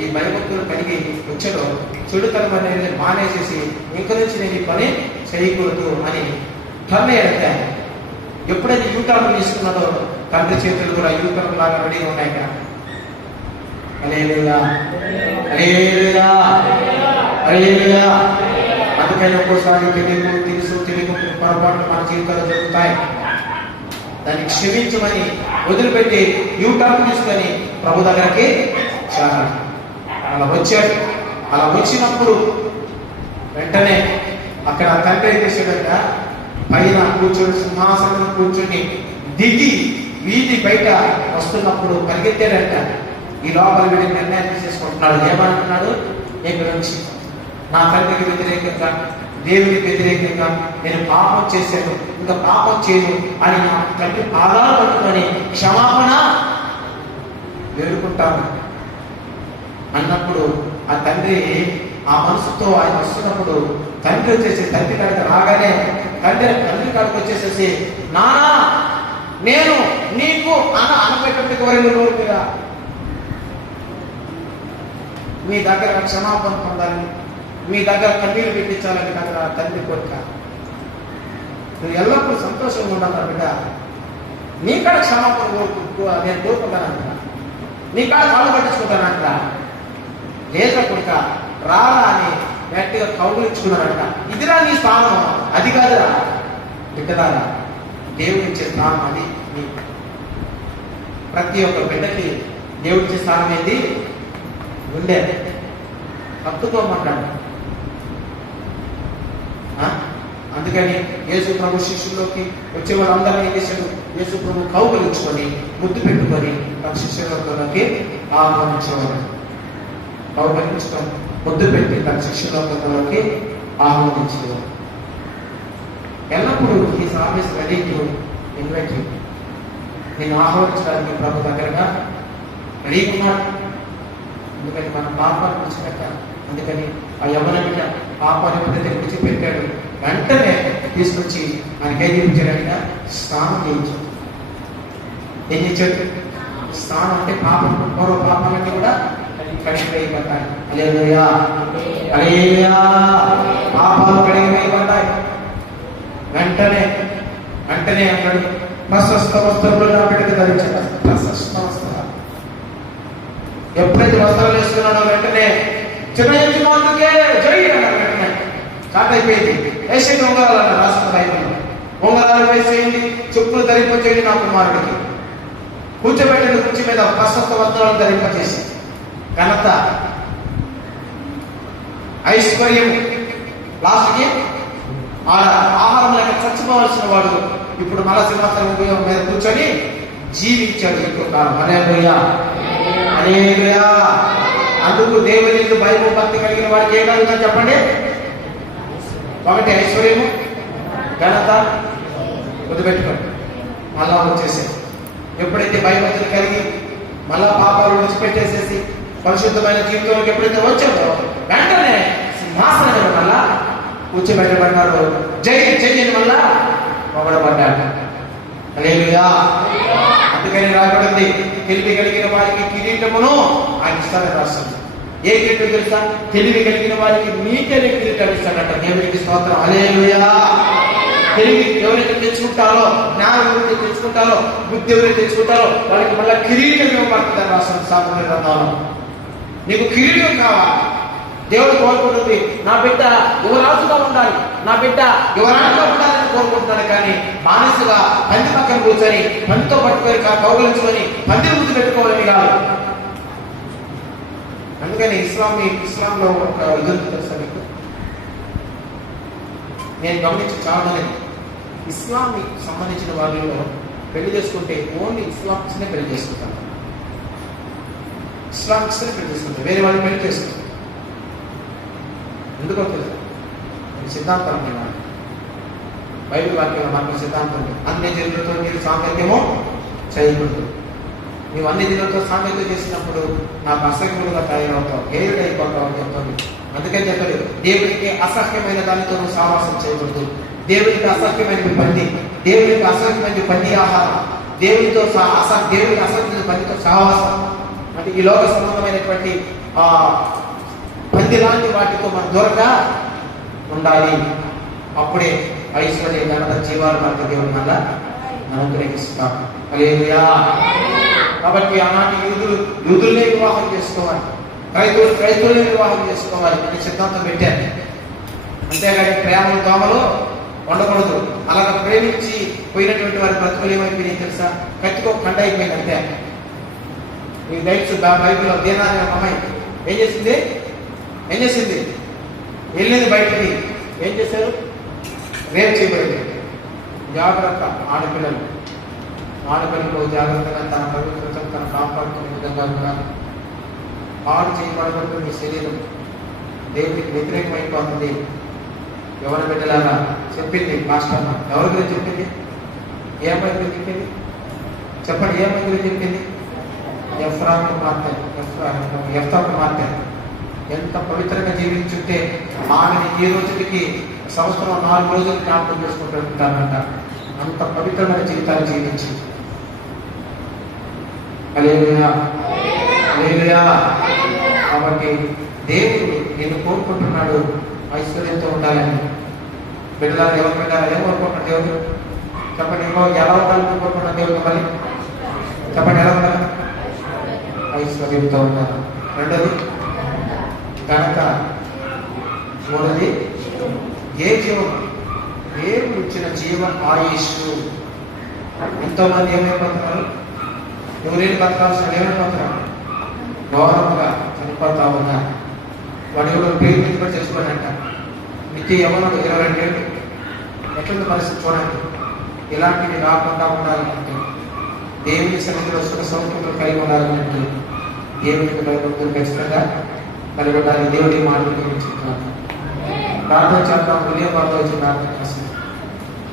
ఈ భయభక్తులు కలిగి వచ్చాడో చెడుతనం అనేది మానేసేసి ఇంక నుంచి నేను ఈ పని చేయకూడదు అని టర్న్ అయ్యాడు. ఎప్పుడైతే యూటర్న్ తీసుకున్నాడో తండ్రి చేతులు కూడా యూటర్న్ లాగా రెడీ ఉన్నాయి. హల్లెలూయా, హల్లెలూయా, హల్లెలూయా. అందుకని ఒక్కోసారి తెలియకు పొరపాట్లు మన జీవితంలో జరుగుతాయి. దాన్ని క్షమించమని వదిలిపెట్టి యూటర్న్ తీసుకొని ప్రభు దగ్గరకి చాలా అలా వచ్చాడు. అలా వచ్చినప్పుడు వెంటనే అక్కడ తండ్రి ఏం చేశాడంట, పైన కూర్చొని సింహాసనం కూర్చొని దిగి వీధి బయట వస్తున్నప్పుడు పరిగెత్తాడంట. ఈ లోపల వీడి నిర్ణయం తీసేసుకుంటున్నాడు. ఏమంటున్నాడు, ఇక్కడ నుంచి నా తండ్రికి వ్యతిరేకంగా, దేవునికి వ్యతిరేకంగా నేను పాపం చేశాను, ఇంకా పాపం చేయను అని నా తండ్రి పాదాలు పట్టుకొని క్షమాపణ వేడుకుంటాను అన్నప్పుడు ఆ తండ్రి ఆ మనసుతో ఆయన వస్తున్నప్పుడు తండ్రి వచ్చేసి తండ్రి కాడికి రాగానే తండ్రి కాడికి వచ్చేసేసి, నానా నేను నీకు అనబెట్టడానికి వరకు నోరు మీద మీ దగ్గర క్షమాపణ పొందాలని, మీ దగ్గర కన్నీళ్ళు పెట్టించాలని దగ్గర తండ్రి కోరిక. నువ్వు ఎల్లప్పుడూ సంతోషంగా ఉండాలి బిడ్డ. నీ కాడ క్షమాపణ నేను కోరుకుంటానంట, నీ కాడ కాళ్ళు పట్టించుకుంటానంట. లేదా కొడుక రారా అని గట్టిగా కౌగులించుకున్నారంట. ఇదిరా నీ స్థానం, అది కాదురా బిడ్డదారా, దేవుడు ఇచ్చే స్థానం అది. నీ ప్రతి ఒక్క బిడ్డకి దేవుడు ఇచ్చే స్థానం ఏంటి ఉండే తప్పుకోమంటాడు. అందుకని యేసు ప్రభు శిష్యుల్లోకి వచ్చే వాళ్ళందరూ ఏం చేశాడు, యేసు ప్రభు కౌగులించుకొని ముద్దు పెట్టుకొని తన శిష్యులలోకి ఆహ్వానించేవాడు. కౌగులించుకొని ముద్దు పెట్టి తన శిష్యులలోకి ఆహ్వానించేవాడు. ఎల్లప్పుడూ ఈ service ready to invite you. నేను ఆహ్వానించడానికి ప్రభు దగ్గరగా రెడీ ఉన్నాడు. అందుకని మన పాపాన్ని విడిచిపెట్ట. అందుకని ఆ యవ్వన బిడ్డ పాపాన్ని ఎప్పుడైతే విడిచిపెట్టాడు వెంటనే తీసుకొచ్చి మనకి ఏం చేయించాడంట, స్నానం చేయించాడు. ఏం చేయించాడు? స్నానం అంటే పాపం, పూర్వ పాపాలన్నీ కూడా కడిగివేయబడ్డాయి. హల్లెలూయా, హల్లెలూయా. పాపాలు కడిగివేయబడ్డాయి. వెంటనే అన్నాడు, ప్రశస్త వస్త్రములు నా బిడ్డకు ధరించాడు. ప్రశస్త వస్త్రాలు ఎప్పుడైతే వస్త్రాలు వేసుకున్నాడో వెంటనే చిన్నకే జై అన్నాడు. వెంటనే స్టార్ట్ అయిపోయింది. వేసేది ఉంగరాలు రాష్ట్ర బైబిల్లో, ఉంగరాలు వేసేయండి, చెప్పులు ధరింపచేయండి నా కుమారుడికి. కూర్చోబెట్టిన కుర్చీ మీద ప్రశస్త వస్త్రాలు ధరింపచేసి ఘనత, ఐశ్వర్యం, లాస్ట్కి ఆహారం లేక చచ్చిపోవాల్సిన వాడు ఇప్పుడు మల సింహాసనం మీద కూర్చొని జీవించాడు ఎక్కువ కాలం. హల్లెలూయా, హల్లెలూయా. అందుకు దేవుని యందు భయము భక్తి కలిగిన వాడికి ఏం కలుగుతుంది చెప్పండి? ఒకటి ఐశ్వర్యము, ఘనత. వదిలిపెట్టుకోండి. మళ్ళా వచ్చేసేది. ఎప్పుడైతే భయభక్తులు కలిగి మళ్ళా పాపాలు విడిచిపెట్టేసేసి పరిశుద్ధమైన జీవితంలోకి ఎప్పుడైతే వచ్చాడో వెంటనే సింహాసనం మీద మళ్ళా కూర్చోబెట్టబడ్డాడు. జై జై అని మళ్ళా పొగడబడ్డాడు. హల్లెలూయా. అందుకని రాబడింది, తెలివి కలిగిన వారికి కిరీటమును ఆయన ఇస్తాడని రాస్తుంది. ఏ కిరీటం తెలుసా? తెలివి కలిగిన వారికి నీకే కిరీటం ఇస్తాడట. దేవునికి స్తోత్రం. హల్లెలూయా. తెలివి ఎవరైతే తెచ్చుకుంటారో, జ్ఞానం ఎవరైతే తెచ్చుకుంటారో, బుద్ధి ఎవరైతే తెచ్చుకుంటారో వాళ్ళకి మళ్ళీ కిరీటం ఇవ్వబడుతుందని రాస్తుంది సామెతల గ్రంథంలో. నీకు కిరీటం కావాలి. దేవుడు కోరుకుంటుంది, నా బిడ్డ యువరాజుగా ఉండాలి, నా బిడ్డ యువరాజుగా ఉండాలని కోరుకుంటున్నాడు. కానీ మానసుగా పంది పక్కన కూర్చొని పందితో పట్టుకొని కౌగులించుకొని పందిని ముందు పెట్టుకోవాలని కాదు. అందుకని ఇస్లాంలో ఒక ఇది తెలుసా మీకు? నేను గమనించి చాలా మంది ఇస్లాంకి సంబంధించిన వాళ్ళలో పెళ్లి చేసుకుంటే ఓన్లీ ఇస్లాంస్నే పెళ్లి చేసుకుంటారు. ఇస్లాంస్నే పెళ్లి చేసుకుంటారు, వేరే వాళ్ళు పెళ్లి చేసుకుంటారు. ఎందుకో తెలుసు, సిద్ధాంతం బైబిల్ వాక్యం మనకు సిద్ధాంతం ఉంది. అన్ని జనులతో మీరు సాంగత్యము చేయకూడదు. నువ్వు అన్ని జనులతో సాంగత్యం చేసినప్పుడు నాకు అసహ్యములుగా తయారవుతావు, హేయుడు అయిపోతావు అని చెప్తుంది. అందుకని చెప్పలేదు, దేవునికి అసహ్యమైన దానితో నువ్వు సావాసం చేయకూడదు. దేవునికి అసహ్యమైన పంది, దేవునికి అసహ్యమైన పంది ఆహారం, దేవునికి అసహ్యమైన పందితో సహవాసం. అంటే ఈ లోక సంబంధమైనటువంటి పంది లాంటి వాటితో మనం దూరంగా ఉండాలి. అప్పుడే ఐశ్వర్య ఘనత జీవాలు మనకు దేవుని వల్ల అనుగ్రహిస్తాం. హల్లెలూయా. కాబట్టి ఆనాటి యూదులనే వివాహం చేసుకోవాలి, క్రైస్తవులనే వివాహం చేసుకోవాలి అని సిద్ధాంతం పెట్టారు. అంతేగాని ప్రేమలు దోమలు ఉండకూడదు. అలాగ ప్రేమించి పోయినటువంటి వారి బ్రతుకులు ఏమైపోయినాయి తెలుసా? కత్తికో కండ అయిపోయింది. అంతే. ఈ లైట్స్ బైబిల్లో దేనాది అమ్మాయి ఏం చేసింది? ఏం చేసింది? వెళ్ళింది బయటికి. ఏం చేశారు? రేపు చేయబడింది. జాగ్రత్త ఆడపిల్లలు జాగ్రత్తగా తన పవిత్రతను తను కాపాడుకునే విధంగా కూడా పాడు చేయబడబట్టు మీ శరీరం దేవుడికి వ్యతిరేకమైపోతుంది. ఎవరి బిడ్డలాగా చెప్పింది మాస్టర్. ఎవరి గురించి చెప్పింది? ఏ అమ్మాయి గురించి చెప్పింది? చెప్పండి, ఏ అమ్మాయి గురించి చెప్పింది? ఎఫ్తా కుమార్తె. ఎంత పవిత్రంగా జీవించుంటే ఆమెని ఈ రోజుకి సంవత్సరం 4 రోజులు జ్ఞాపకం చేసుకుంటుంటారంట. అంత పవిత్రమైన జీవితాన్ని జీవించి. హల్లెలూయా, హల్లెలూయా. కాబట్టి దేవుడు నిన్ను కోరుకుంటున్నాడు ఐశ్వర్యంతో ఉండాలని. బిడ్డలాగా ఎవరు పెట్టాలి? ఏం కోరుకుంటున్నాడు దేవుడు? చెప్పండి, ఎలా ఉండాలని కోరుకుంటున్నాడు దేవుడు? మళ్ళీ చెప్పండి, ఎలా ఉండాలి? ఐశ్వర్యంతో ఉండాలి. రెండోది కనుక, మూడోది ఏ జీవం? దేవుడు ఇచ్చిన జీవ ఆయుష్. ఎంతో మంది ఏమైపోతున్నారు? ఎవరేమి బతకాల్సిన ఏమైపోతున్నారు? గౌరవంగా చనిపోతా ఉన్నా. వాడు ఎవరు పేరు మీద కూడా చేసుకోనంట. నిత్య యవ్వనుడు 22 ఏళ్ళు. ఎట్లుంది పరిస్థితి చూడండి. ఇలాంటివి రాకుండా ఉండాలంటే, దేవుని సన్నిధిలో సుఖ సౌఖ్యంలో కలిగి ఉండాలంటే దేవునికి భయభక్తులు ఖచ్చితంగా కలిగి ఉండాలి. దేవుడి మాటలు చెప్తున్నాను. ప్రార్థన చేద్దాం. హృదయ బాధ వచ్చి ప్రార్థన చేస్తాం.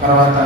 తర్వాత